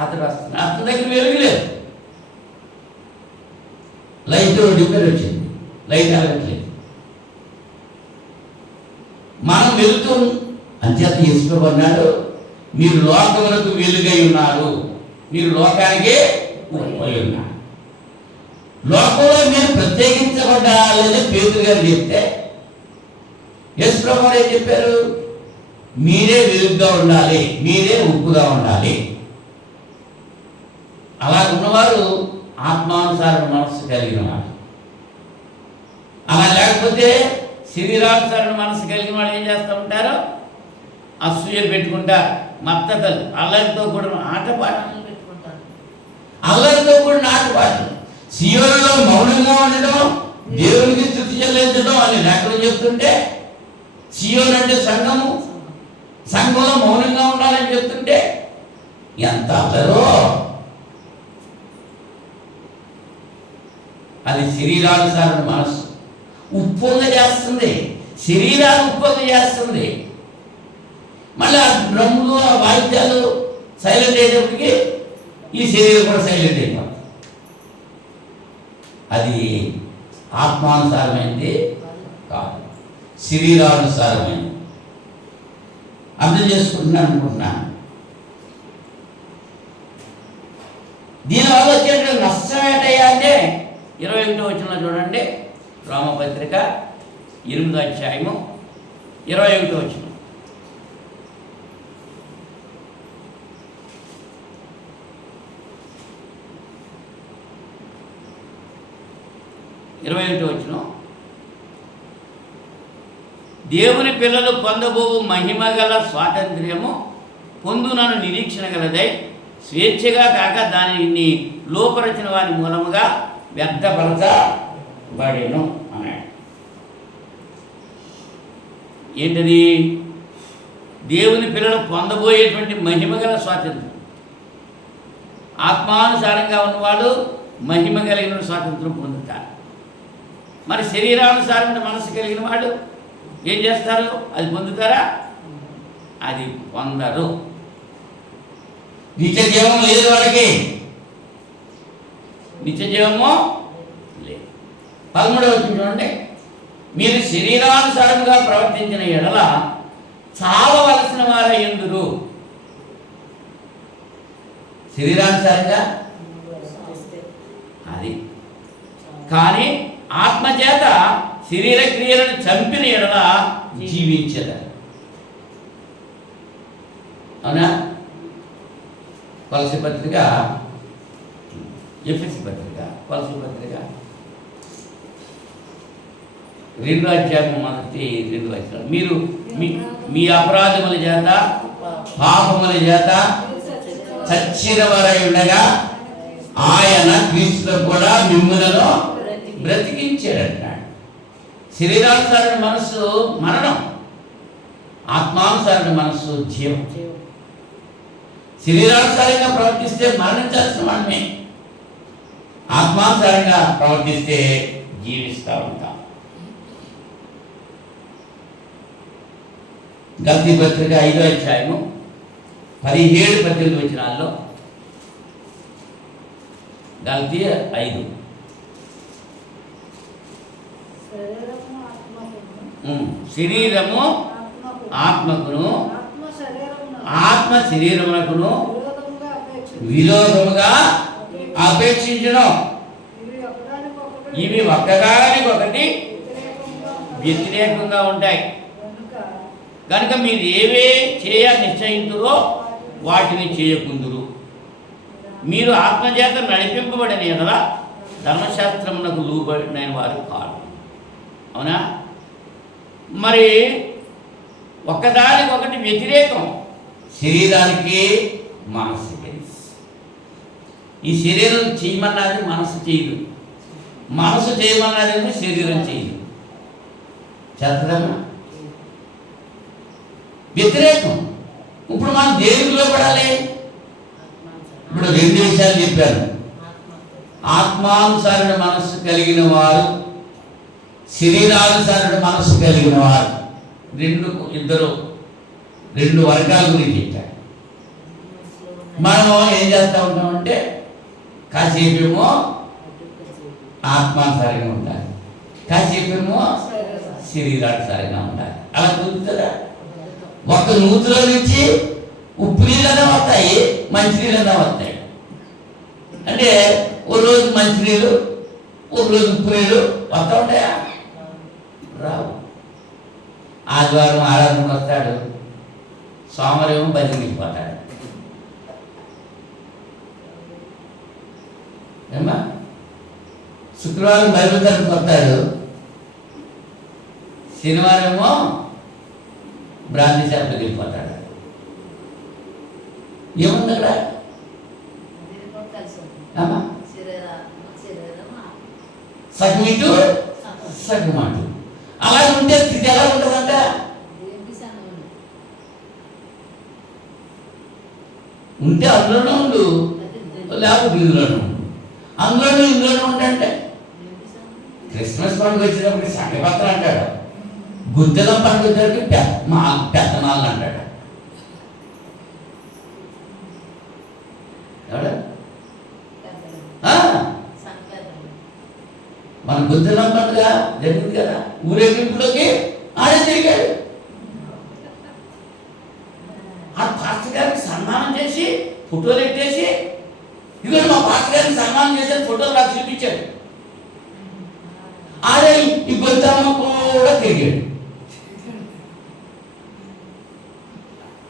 అతడు వస్తున్నాడు. అతని దగ్గర వెలుగు లేదు, లైట్ డిపెండ్ వచ్చింది, లైట్ ఆగట్లేదు. మనం వెళుతూ అంచేత యేసుప్రభున్నాడు, మీరు లోకములకు వెలుగై ఉన్నారు, మీరు లోకానికే ఉప్పై ఉన్నారు. లోకంలో మీరు ప్రత్యేకించబడ్డాలని పేతురు గారు చెప్తే యేసుప్రభు ఏం చెప్పారు? మీరే వెలుగుగా ఉండాలి, మీరే ఉప్పుగా ఉండాలి. అలా ఉన్నవారు ఆత్మానుసార మనస్సు కలిగిన వాడు. అలా లేకపోతే శరీరానుసారణ మనసు కలిగిన వాళ్ళు ఏం చేస్తూ ఉంటారు? అసూయలు పెట్టుకుంటారు, మత్తతలు, అల్లరితో కూడిన ఆటపాటలు పెట్టుకుంటారు, అల్లరితో కూడిన ఆటపాటలు. సీయోనులో మౌనంగా ఉండడం, దేవునికి స్తుతి చెల్లించడం అని లేఖలు చెప్తుంటే, సీయోను అంటే సంఘము, సంఘంలో మౌనంగా ఉండాలని చెప్తుంటే ఎంత అల్లరో! అది శరీరానుసారణ మనస్సు ఉప్పొంగ చేస్తుంది, శరీరాన్ని ఉప్పొంగ చేస్తుంది. మళ్ళీ ఆ డ్రమ్ములు, ఆ వాయిద్యాలు సైలెంట్ అయ్యేటప్పటికి ఈ శరీరం కూడా సైలెంట్ అయిపోతుంది. అది ఆత్మానుసారమైనది కాదు, శరీరానుసారమైనది. అర్థం చేసుకుంటున్నాను అనుకుంటున్నాను. దీనివల్ల వచ్చేటువంటి నష్టం ఏంటయ్యా అంటే 21వ వచనంలో చూడండి, రోమపత్రిక 8వ అధ్యాయము 21వ వచనం. దేవుని పిల్లలు పొందబోవు మహిమ గల స్వాతంత్ర్యము పొందునను నిరీక్షణ గలదై స్వేచ్ఛగా కాక దానిని లోపరచిన వారి మూలముగా వ్యర్థపరచబడెను అన్నాడు. ఏంటది? దేవుని పిల్లలు పొందబోయేటువంటి మహిమ గల స్వాతంత్రం. ఆత్మానుసారంగా ఉన్నవాడు మహిమ కలిగిన స్వాతంత్రం పొందుతారు. మరి శరీరానుసారమైన మనసు కలిగిన వాడు ఏం చేస్తారు? అది పొందుతారా? అది పొందరు. నిత్య జీవం లేదు వాడికి, నిత్య జీవము లేదు. 13వ వచనం చూడండి, మీరు శరీరానుసారంగా ప్రవర్తించిన ఎడల చావవలసిన వారై యుందురు. శరీరానుసారంగా అది కానీ ఆత్మచేత శరీర క్రియలను చంపిన ఎడల జీవించేదారు. అవునా? కొలసీ పత్రిక, ఎఫెసీ పత్రిక, కొలసీ పత్రిక 2వ అధ్యాయం 1-2 వచనాలు. మీరు మీ అపరాధముల చేత పాపముల చేత చచ్చిన వారై ఉండగా ఆయన క్రీస్తులో కూడా మిమ్ములను బ్రతికించాడంటాడు. శరీరానుసారణ మనస్సు మరణం, ఆత్మానుసారణ మనస్సు జీవం. శరీరానుసారంగా ప్రవర్తిస్తే మరణించాల్సిన వాడిని, ఆత్మానుసారంగా ప్రవర్తిస్తే జీవిస్తూ ఉంటాం. గలతీ పత్రిక 5వ అధ్యాయము 17-18 వచనాల్లో గలతీ 5. శరీరము ఆత్మకును ఆత్మ శరీరమునకును విరోధముగా అపేక్షించును. ఇవి ఒకదానికొకటి వ్యతిరేకంగా ఉంటాయి. కనుక మీరు ఏవే చేయ నిశ్చయించురో వాటిని చేయకుందురు. మీరు ఆత్మచేత నడిపింపబడిన ఎడల ధర్మశాస్త్రమునకు లోబడిన వారు కాదు. అవునా? మరి ఒకదానికొకటి వ్యతిరేకం. శరీరానికి మనస్సుకి. ఈ శరీరం చేయమన్నది మనసు చేయదు, మనసు చేయమన్నది శరీరం చేయదు. చేతదమ్మా? వ్యతిరేకం. ఇప్పుడు మనం దేనికి లోపడాలి? ఇప్పుడు 2 విషయాలు చెప్పారు. ఆత్మానుసారణ మనస్సు కలిగిన వారు, శరీరానుసారణ మనస్సు కలిగిన వారు. రెండు వర్గాల గురించి చెప్పారు. మనము ఏం చేస్తూ ఉంటామంటే కాసేపేమో ఆత్మానుసారంగా ఉండాలి, కాసేపేమో శరీరానుసారంగా ఉండాలి. అలా కుదురుతుందా? ఒక నూతిలో నుంచి ఉప్పు నీళ్ళన్నా వస్తాయి, మంచినీళ్ళన్నా వస్తాయి. అంటే ఓ రోజు మంచినీళ్ళు, ఒక రోజు ఉప్పు నీళ్ళు వస్తూ ఉంటాయా? రావు. ఆదివారం ఆరాధనకు వస్తాడు, సోమవారం భజనకి పోతాడు. ఏమా? శుక్రవారం బైబిల్ తరపుకి వస్తాడు, శనివారమో బ్రాహ్మీ శాపకి వెళ్ళిపోతాడు. ఏముంది అక్కడ? సగం ఇటు సగం అటు. అలా ఉంటే స్థితి ఎలా ఉంటుందంట? ఉంటే అందులోనే ఉండు, లేకపోతే ఇందులోనే ఉండు. అందులోనూ ఇందులోనే ఉండంటే క్రిస్మస్ పండుగ వచ్చినప్పుడు సంగపత్రం అంటాడు, గుద్దెలం పండుగ వచ్చేసరికి పెత్తనాలను అంటాడు. మన గుద్దెలం పండుగ జరిగింది కదా, ఊరేగింపులోకి ఆడే తిరిగాడు. ఆ పాస్టర్ గారికి సన్మానం చేసి ఫోటోలు ఎట్టేసి, ఇదిగో మా పాస్టర్ గారికి సన్మానం చేసి ఫోటోలు నాకు చూపించాడు. ఆడే ఈ గొంతమ్మ కూడా తిరిగాడు.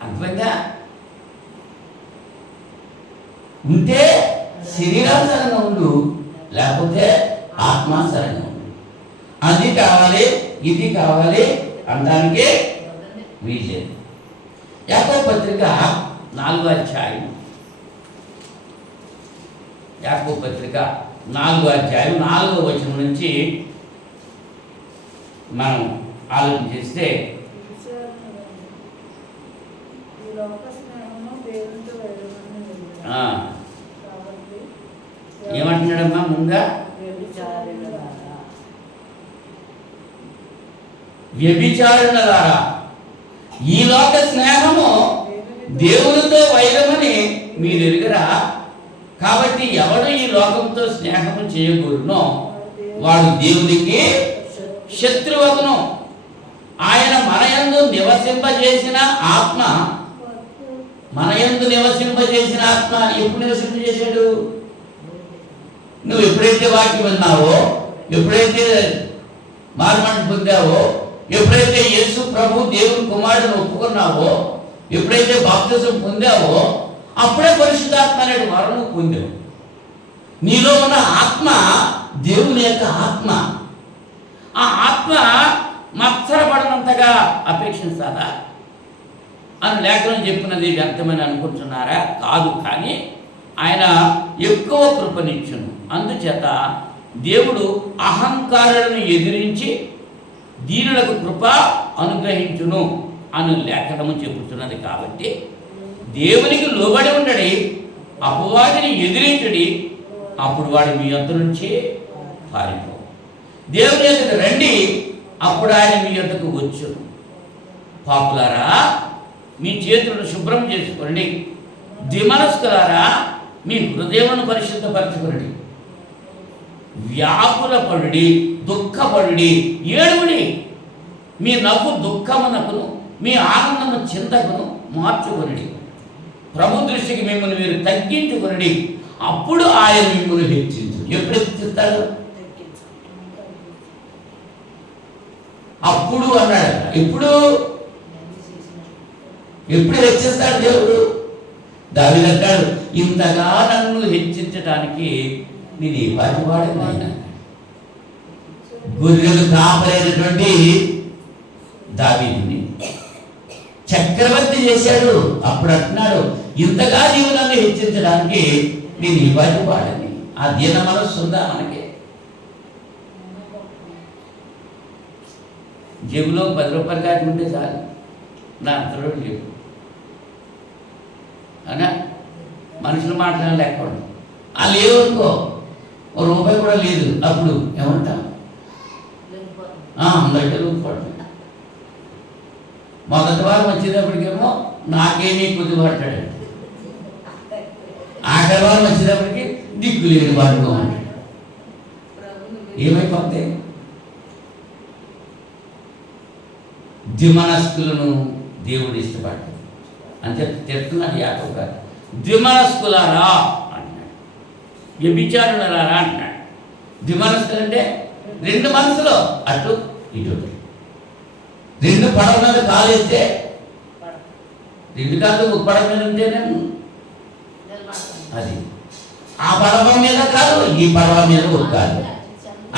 అర్థమైందా? ఉంటే శరీరానుసారంగా ఉండు, లేకపోతే ఆత్మానుసారంగా ఉండు. అది కావాలి ఇది కావాలి అనడానికి వీల్లేదు. యాకోబు పత్రిక 4వ అధ్యాయం, యాకోబు పత్రిక 4వ అధ్యాయం 4వ వచనం నుంచి మనం ఆలోచన చేస్తే ఏమంటున్నాడమ్మా? ముందుగా వ్యభిచారులారా, ఈ లోక స్నేహము దేవునితో వైరమని మీరు ఎరుగరా? కాబట్టి ఎవడు ఈ లోకంతో స్నేహము చేయకూడనో వాడు దేవునికి శత్రువగును. ఆయన మనయందు నివసింపజేసిన ఆత్మ, మనయందు నివసింపజేసిన ఆత్మ ఎప్పుడు నివసింపజేశాడు? నువ్వు ఎప్పుడైతే వాక్యం విన్నావో, ఎప్పుడైతే మార్మణం పొందావో, ఎప్పుడైతే యేసు ప్రభు దేవుని కుమారుడిని ఒప్పుకున్నావో, ఎప్పుడైతే బాప్తిజం పొందావో, అప్పుడే పరిశుద్ధాత్మ అనేది వరం పొందావు. నీలో ఉన్న ఆత్మ దేవుని యొక్క ఆత్మ. ఆ ఆత్మ మత్సరపడినంతగా అపేక్షించాలా అని లేఖనం చెప్పినది వ్యర్థమని అనుకుంటున్నారా? కాదు. కానీ ఆయన ఎక్కువ కృపనిచ్చును. అందుచేత దేవుడు అహంకారులను ఎదిరించి దీనులకు కృప అనుగ్రహించును అని లేఖనము చెబుతున్నది. కాబట్టి దేవునికి లోబడి ఉండడి, అపవాదిని ఎదిరించడి, అప్పుడు వాడు మీ యొద్ద నుంచి పారిపో. దేవుని యొద్దకు రండి, అప్పుడు ఆయన మీ యొద్దకు వచ్చును. పాపులారా, మీ చేతులను శుభ్రం చేసుకోండి. ద్విమనస్కులారా, మీ హృదయమును పరిశుద్ధపరచుకోండి. వ్యాకులపడుడి, దుఃఖపడుడి, ఏడుగుడి. మీ నవ్వు దుఃఖమునకును మీ ఆనందము చింతకును మార్చుకొనుడి. ప్రభు దృష్టికి మిమ్మల్ని మీరు తగ్గించుకొనుడి, అప్పుడు ఆయన మిమ్మల్ని హెచ్చించు. ఎప్పుడు హెచ్చిస్తాడు? అప్పుడు అన్నాడు. ఎప్పుడు హెచ్చిస్తాడు దేవుడు? దావీదు అంటాడు, ఇంతగా నన్ను హెచ్చించడానికి నేను ఏ పాటి వాడని ఆయన. గొర్రెలు కాపరైనటువంటి దావీదుని చక్రవర్తి చేశాడు. అప్పుడు అంటున్నాడు, ఇంతగా నీవు నన్ను హెచ్చించడానికి నేను ఈ పాటి వాడని. ఆ దీన మనస్సు ఉందా మనకి? జేబులో 10 రూపాయలు కాటి ఉంటే చాలు, నా అంతలో లేవు అనా. మనుషులు మాట్లాడాలి ఎక్కడ ఆ లేవు అనుకో, ₹1 కూడా లేదు, అప్పుడు ఏమంటాం? అందరికీ ఊపిపడుతుంది. మొదటి వారం వచ్చేటప్పటికేమో నాకేమీ కొద్దిపడ్డాడు, ఆఖరి వారం వచ్చేటప్పటికి దిక్కు లేని వాడుకో అంటాడు. ఏమైపోతే ద్విమనస్కులను దేవుడు ఇష్టపడ్డాడు. అంతే తిడుతున్నాడు యాకోబు గారు. ద్విమనస్కులారా అంటున్నాడు, వ్యభిచారులారా అంటున్నాడు. ద్విమనస్కులు అంటే 2 మనసులో అటు ఇటు, 2 పడవ మీద కాలేస్తే 2 కాళ్ళు ఒక పడవ మీద ఉంటేనే అది. ఆ పడవ మీద కాదు, ఈ పడవ మీద ఒక కాదు,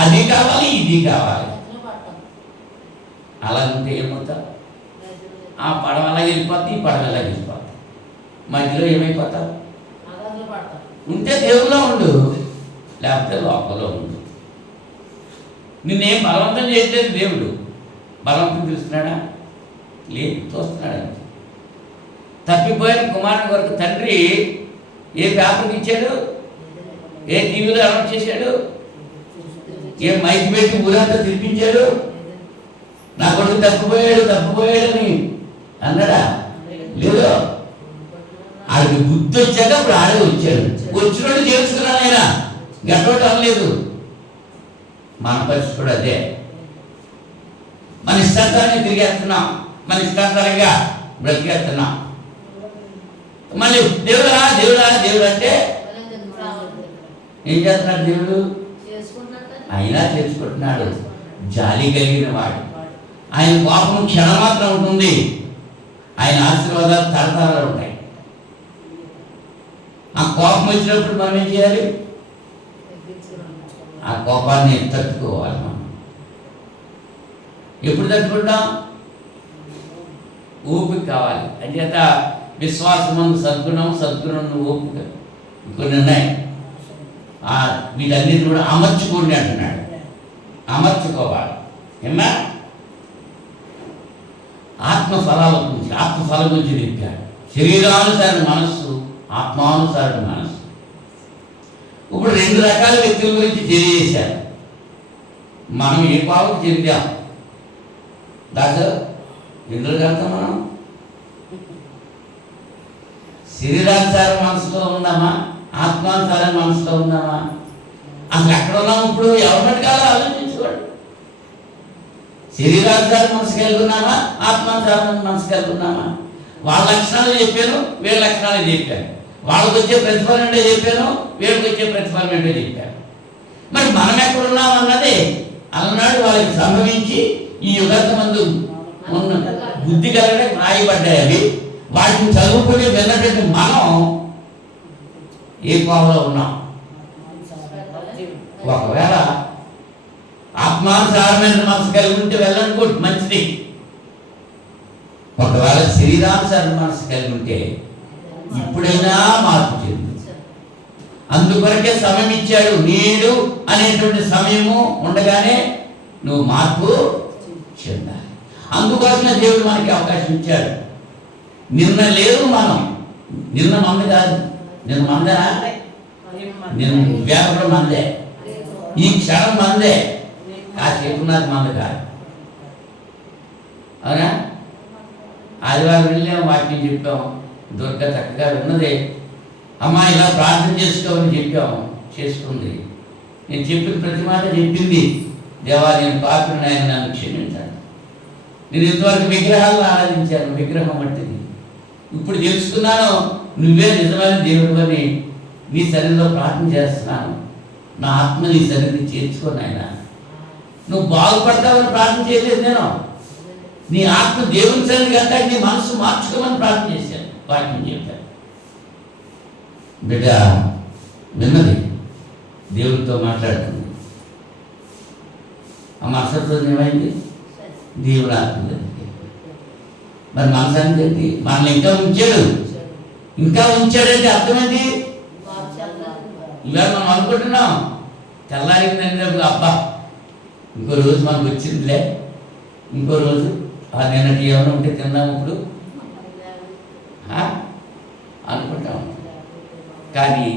అది కావాలి ఇది కావాలి. అలా ఉంటే ఏమవుతావు? ఆ పడవ అలా వెళ్ళిపోద్ది, ఈ పడవ అలా వెళ్ళిపోద్ది. మధ్యలో ఏమైపోతావు? ఉంటే దేవుల్లో ఉండు, లేకపోతే లోకంలో ఉండు. నిన్నేం బలవంతం చేయట్లేదు దేవుడు. బలవంతం చూస్తున్నాడా? లేదు, చూస్తున్నాడు. తప్పిపోయిన కుమారుని వరకు తండ్రి ఏ పేపర్కి ఇచ్చాడు? ఏ టీవీలో అనౌన్స్ చేశాడు? ఏ మైక్ పెట్టి ఊరంతా తినిపించాడు? నా కొడుకు తప్పిపోయాడని అన్నాడా? లేదు. ఆడికి బుద్ధి వచ్చాక అప్పుడు ఆడే వచ్చాడు. వచ్చినోడు చేర్చుకున్నాను ఆయన, గట్టోటి అనలేదు. మన పరిస్థితి కూడా అదే. మన ఇష్టాంతరాన్ని తిరిగేస్తున్నాం, మన ఇష్టాంతరంగా బ్రతికేస్తున్నాం. మళ్ళీ దేవుడా దేవుడా దేవుడు అంటే ఏం చేస్తున్నాడు దేవుడు? అయినా చేసుకుంటున్నాడు. జాలి కలిగిన వాడు. ఆయన కోపం క్షణమాత్రం ఉంటుంది, ఆయన ఆశీర్వాదాలు తరతరాలు ఉంటాయి. ఆ కోపం వచ్చినప్పుడు మనం ఏం చేయాలి? ఆ కోపాన్ని తట్టుకోవాలి. మనం ఎప్పుడు తట్టుకుంటాం? ఓపిక కావాలి. అంచేత విశ్వాసమందు సద్గుణం, సద్గుణం ఓపిక, కొన్ని ఉన్నాయి. వీటన్నిటి కూడా అమర్చుకోండి అంటున్నాడు. అమర్చుకోవాలి. ఏమన్నా ఆత్మఫలాల గురించి చెప్పాడు. శరీరానుసారి మనస్సు, ఆత్మానుసారి మనస్సు. ఇప్పుడు 2 రకాల వ్యక్తుల గురించి తెలియజేశారు. మనం ఏ పావుకు చెందాం? డాక్టర్ ఎందుకు వెళ్తాం? మనం శరీరానుసార మనసులో ఉన్నామా, ఆత్మానుసార మనసులో ఉన్నామా? అసలు ఎక్కడ ఉన్నాము? ఇప్పుడు ఎవరినట్టు కాదో ఆలోచించుకోండి. శరీరానుసార మనసు కలిగి ఉన్నామా, ఆత్మానుసార మనసు కలిగి ఉన్నామా? వాళ్ళ లక్షణాలు చెప్పాను, వీళ్ళ లక్షణాలు చెప్పాను. వాళ్ళకి వచ్చే ప్రతిఫలం ఏంటో చెప్పాను, వీళ్ళకి వచ్చే ప్రతిఫలం ఏంటో చెప్పాను. మరి మనం ఎక్కడున్నాం అన్నది అలనాడు వాళ్ళకి సంభవించి ఈ యుగాంతమందు ఉన్న బుద్ధి కలగడానికి రాయబడ్డాయి. అవి వాటిని చదువుకుని వెళ్ళేటట్టు మనం ఏ కోవలో ఉన్నాం? ఒకవేళ ఆత్మానుసారమైన మనసు కలిగి ఉంటే వెళ్ళనుకోండి, మంచిది. ఒకవేళ శరీరానుసార మనసు కలిగి ఉంటే ఇప్పుడైనా మార్పు చెంది. అందుకొరకే సమయం ఇచ్చాడు. నేడు అనేటువంటి సమయము ఉండగానే నువ్వు మార్పు చెందాలి. అందుకోసమే దేవుడు మనకి అవకాశం ఇచ్చాడు. నిన్న లేదు మనం, నిన్న మంది కాదు. నిన్న మందనా? నిన్న వ్యాపారం మందే, ఈ క్షణం మందే. కాసేపు ఉన్నది మంద కాదు. అవునా? ఆదివారం వెళ్ళాం, వాక్యం చెప్పాం. దుర్గ చక్కగా విన్నదే. అమ్మా ఇలా ప్రార్థన చేసుకోమని చెప్పాము, చేసుకుంది. నేను చెప్పిన ప్రతి మాట చెప్పింది, దేవా నేను పాపిని, ఆయన నన్ను క్షమించాను. నేను ఇంతవరకు విగ్రహాలను ఆరాధించాను, విగ్రహం వంటిది. ఇప్పుడు తెలుసుకున్నాను నువ్వే నిజమైన దేవుడు అని. నీ సన్నిధిలో ప్రార్థన చేస్తున్నాను, నా ఆత్మ నీ సన్నిధి చేర్చుకోను ఆయన. నువ్వు బాగుపడతావని ప్రార్థన చేయలేదు నేను. నీ ఆత్మ దేవుని సన్నిధి కంటే నీ మనసు మార్చుకోమని ప్రార్థన చేశాను, వాక్యం చెప్పాను. బిడ్డ విన్నది, దేవుడితో మాట్లాడుతుంది. ఆ మరుసటి రోజు ఏమైంది? దేవుడు ఆత్మ. మరి మనసానికి ఏంటి? మనల్ని ఇంకా ఉంచాడంటే అర్థమైంది. ఇవాళ మనం అనుకుంటున్నాం తెల్లారిందంటే అబ్బా ఇంకో రోజు మనకు వచ్చిందిలే, ఇంకో రోజు నిన్నటి ఏమైనా ఉంటే తిన్నాము ఇప్పుడు అనుకుంటాం. కానీ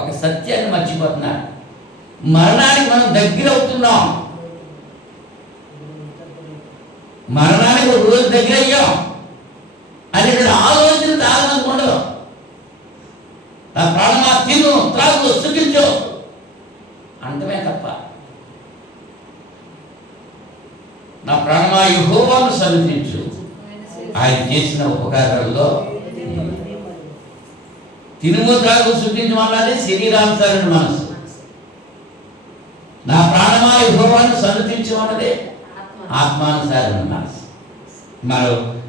ఒక సత్యాన్ని మర్చిపోతున్నారు, మరణానికి మనం దగ్గర అవుతున్నాం. మరణానికి ఒక రోజు దగ్గర అయ్యాం అని ఆలోచన చాలా మంది ఉండదు. నా ప్రాణమా తిను, త్రాగు, సుఖించు అంటమే తప్ప నా ప్రాణమా యెహోవాను సన్నిధించు, ఆయన చేసిన ఉపకారాల్లో తినుము, త్రాగు, సుఖించమన్నది శరీరానుసారణ మనసు. నా ప్రాణమా యెహోవాను సన్నిధించమన్నదే ఆత్మానుసారణ మనసు.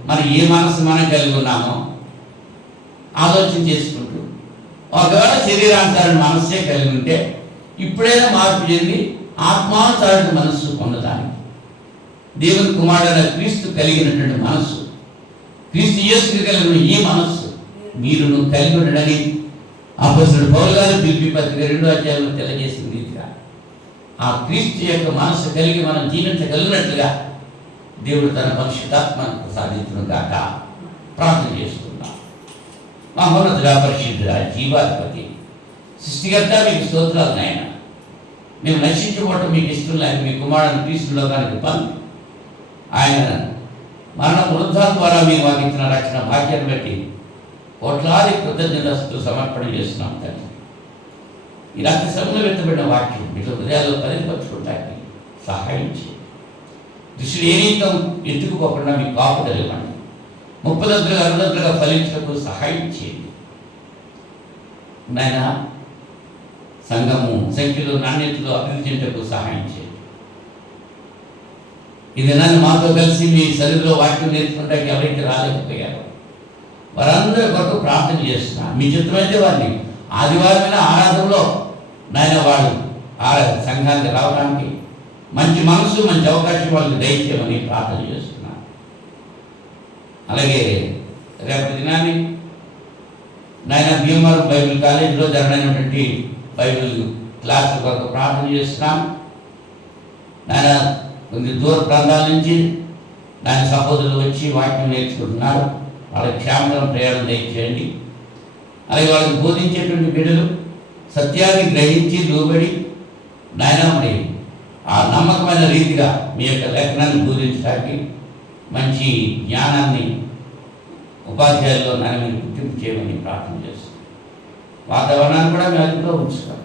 మరి ఏ మనసు మనం కలిగి ఉన్నామో ఆలోచన చేసుకుంటూ, ఒకవేళ శరీరానుసారణ మనస్సే కలిగి ఉంటే ఇప్పుడైనా మార్పు చెంది ఆత్మానుసారణ మనస్సు పొందడానికి దేవుని కుమారుడైన క్రీస్తు కలిగినటువంటి మనస్సు, క్రీస్తు యేసుకు కలిగిన ఈ మనస్సు మీరును కలిగి ఉండడని అపోస్తలుడు పౌలు గారు ఫిలిప్పీ పత్రిక 2వ అధ్యాయంలో తెలియజేసిన రీతిగా ఆ క్రీస్తు యొక్క మనస్సు కలిగి మనం జీవించగలిగినట్లుగా దేవుడు తన పరిశుద్ధాత్మను ప్రసాదించును గాక ప్రార్థన చేస్తున్నాం. మహోన్నతుడా, పరిశుద్ధుడా, జీవాధిపతి, సృష్టికర్త, మీకు స్తోత్రాలు నాయన. మేము నశించుకోవటం మీకు ఇష్టం లేక మీ కుమారుని క్రీస్తులోకానికి పంపి ఆయన మరణ వృద్ధా ద్వారా మీరు మాకు ఇచ్చిన రక్షణ భాగ్యాన్ని బట్టి కోట్లాది కృతజ్ఞతలు సమర్పణ చేస్తున్నాం తండ్రి. ఈ రాత్రి సమయంలో వెత్తబడిన వాక్యం మీకు హృదయాల్లో పరిపరచుకోవడానికి సహాయం చేయండి. దృష్టి ఏ రీతిగా ఎత్తుకుపోకుండా మీకు కాపుదల ఇవ్వండి. 30 60 ఫలించడానికి సహాయం చేయండి నాయన. సంఘము సంఖ్యలో నాణ్యతలో అభివృద్ధి చెందకు సహాయం చేయండి. ఈ దినాన్ని మాతో కలిసి మీ శరీరంలో వాక్యం నేర్చుకుంటానికి ఎవరైతే రాలేకపోయారో వారందరి కొరకు ప్రార్థన చేస్తున్నా. మీ చిత్తమైతే వారిని ఆదివారమైన ఆరాధనలో నాయన వాళ్ళు సంఘానికి రావడానికి మంచి మనసు, మంచి అవకాశం వాళ్ళకి దయచేయమని ప్రార్థన చేస్తున్నా. అలాగే రేపటి దినాన్ని నాయన భీమవరం బైబిల్ కాలేజీలో జరగనటువంటి బైబిల్ క్లాసుల కొరకు ప్రార్థన చేస్తున్నాం. నాయన కొన్ని దూర ప్రాంతాల నుంచి నాయన సహోదరులు వచ్చి వాక్యం నేర్చుకుంటున్నారు. వాళ్ళకి క్షేమం ప్రయాణం దయచేయండి. అలాగే వాళ్ళకి బోధించేటువంటి బిడ్డలు సత్యాన్ని గ్రహించి లోబడి నాయన మరి ఆ నమ్మకమైన రీతిగా మీ యొక్క లేఖనాన్ని బోధించడానికి మంచి జ్ఞానాన్ని ఉపాధ్యాయుల్లో నాయన మీరు గుర్తింపు చేయమని ప్రార్థన చేస్తాం. వాతావరణాన్ని కూడా మీ అదుపులో ఉంచుతాం.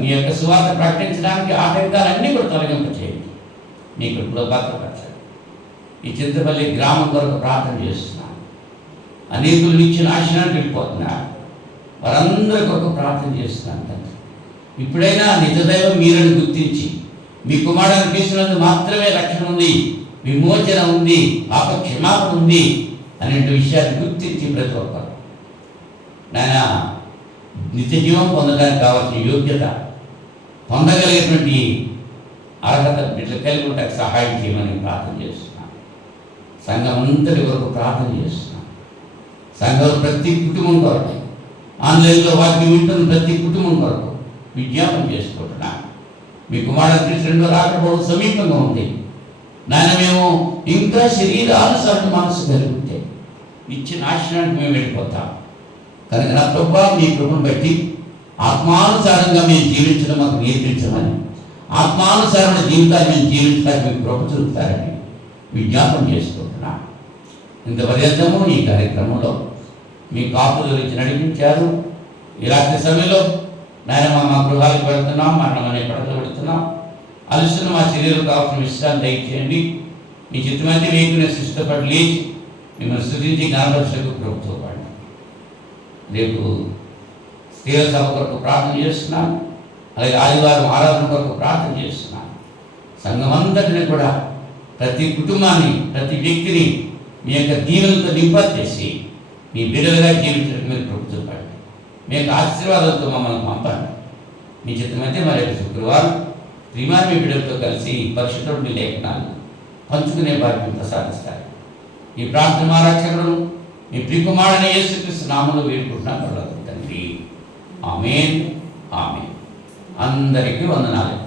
మీ యొక్క సువార్త ప్రకటించడానికి ఆటంకాలన్నీ కూడా తొలగింప చేయండి. మీ కృపలో భద్రపరచండి. ఈ చింతపల్లి గ్రామం కొరకు ప్రార్థన చేస్తున్నాను. అనేకులు ఇచ్చిన నాశనానికి వెళ్ళిపోతున్నారు. వారందరి కొరకు ప్రార్థన చేస్తున్నాను తండ్రి. ఇప్పుడైనా నిజదైవం మీరని గుర్తించి మీ కుమారుని తీసుకున్నందుకు మాత్రమే రక్షణ ఉంది, విమోచన ఉంది, పాప క్షమాపణ ఉంది అనే విషయాన్ని గుర్తించి ప్రతి ఒక్కరు నాయన నిత్య జీవం పొందడానికి కావాల్సిన యోగ్యత పొందగలిగేటువంటి అర్హత బిడ్డలు కలిగి ఉండడానికి సహాయం చేయమని ప్రార్థన చేస్తున్నాను. సంఘం అంతటి వరకు ప్రార్థన చేస్తున్నాను. సంఘంలో ప్రతి కుటుంబం కొరకు, ఆన్లైన్లో వాటిని వింటున్న ప్రతి కుటుంబం కొరకు విజ్ఞాపన చేసుకుంటున్నాను. మీ కుమారుడు కృష్ణుడు రాకపోవడం సమీపంగా ఉంది నాయన. మేము ఇంకా శరీరానుసారం మనసు కలిగి ఉంటే ఇచ్చిన నాశనానికి మేము వెళ్ళిపోతాం కనుక నా ప్రభు మీ కృపను బట్టి ఆత్మానుసారంగా మేము జీవించడం మాకు నేర్పించమని, ఆత్మానుసారమైన జీవితాన్ని మేము జీవించడానికి మీకు కృప చూపుతారని విజ్ఞాపన చేసుకుంటున్నాను. ఇంత పర్యంతము ఈ కార్యక్రమంలో మీ కాపులు గురించి నడిపించారు. ఈ రాత్రి సమయంలో నాయన మా గృహాలకు వెళ్తున్నాం, మరణం అనే పడకలు పెడుతున్నాం. అలసిన మా శరీరం కావాల్సిన విశ్రాంతి దయచేయండి. మీ చిత్తమైతే లేకునే ఇష్టపడి లేచి మిమ్మల్ని స్తుతించి జ్ఞానపరుషకు ప్రభుత్వం పడి రేపు స్త్రీల సభ కొరకు ప్రార్థన చేస్తున్నాను. అలాగే ఆదివారం ఆరాధన కొరకు ప్రార్థన చేస్తున్నాను. సంఘమంతటిని కూడా, ప్రతి కుటుంబాన్ని, ప్రతి వ్యక్తిని మీ యొక్క దీవెనలతో నింపచేసి మీ బిడ్డలుగా జీవించడానికి మీరు ప్రభుత్వం పడి మీ యొక్క ఆశీర్వాదంతో మమ్మల్ని పంపండి. మీ చిత్తమైతే మరి శుక్రవారం ప్రిమాన్ మీ బిడ్డలతో కలిసి పరిశుద్ధుడు మీ లేఖనాలు పంచుకునే భాగ్యం ప్రసాదిస్తారు. ఈ ప్రార్థన మా రక్షకుడు మీ ప్రియకుమారుడైన యేసుక్రీస్తు నామములో వేడుకుంటున్నాం తండ్రి. ఆమేన్. ఆమేన్. అందరికీ వందనాలు.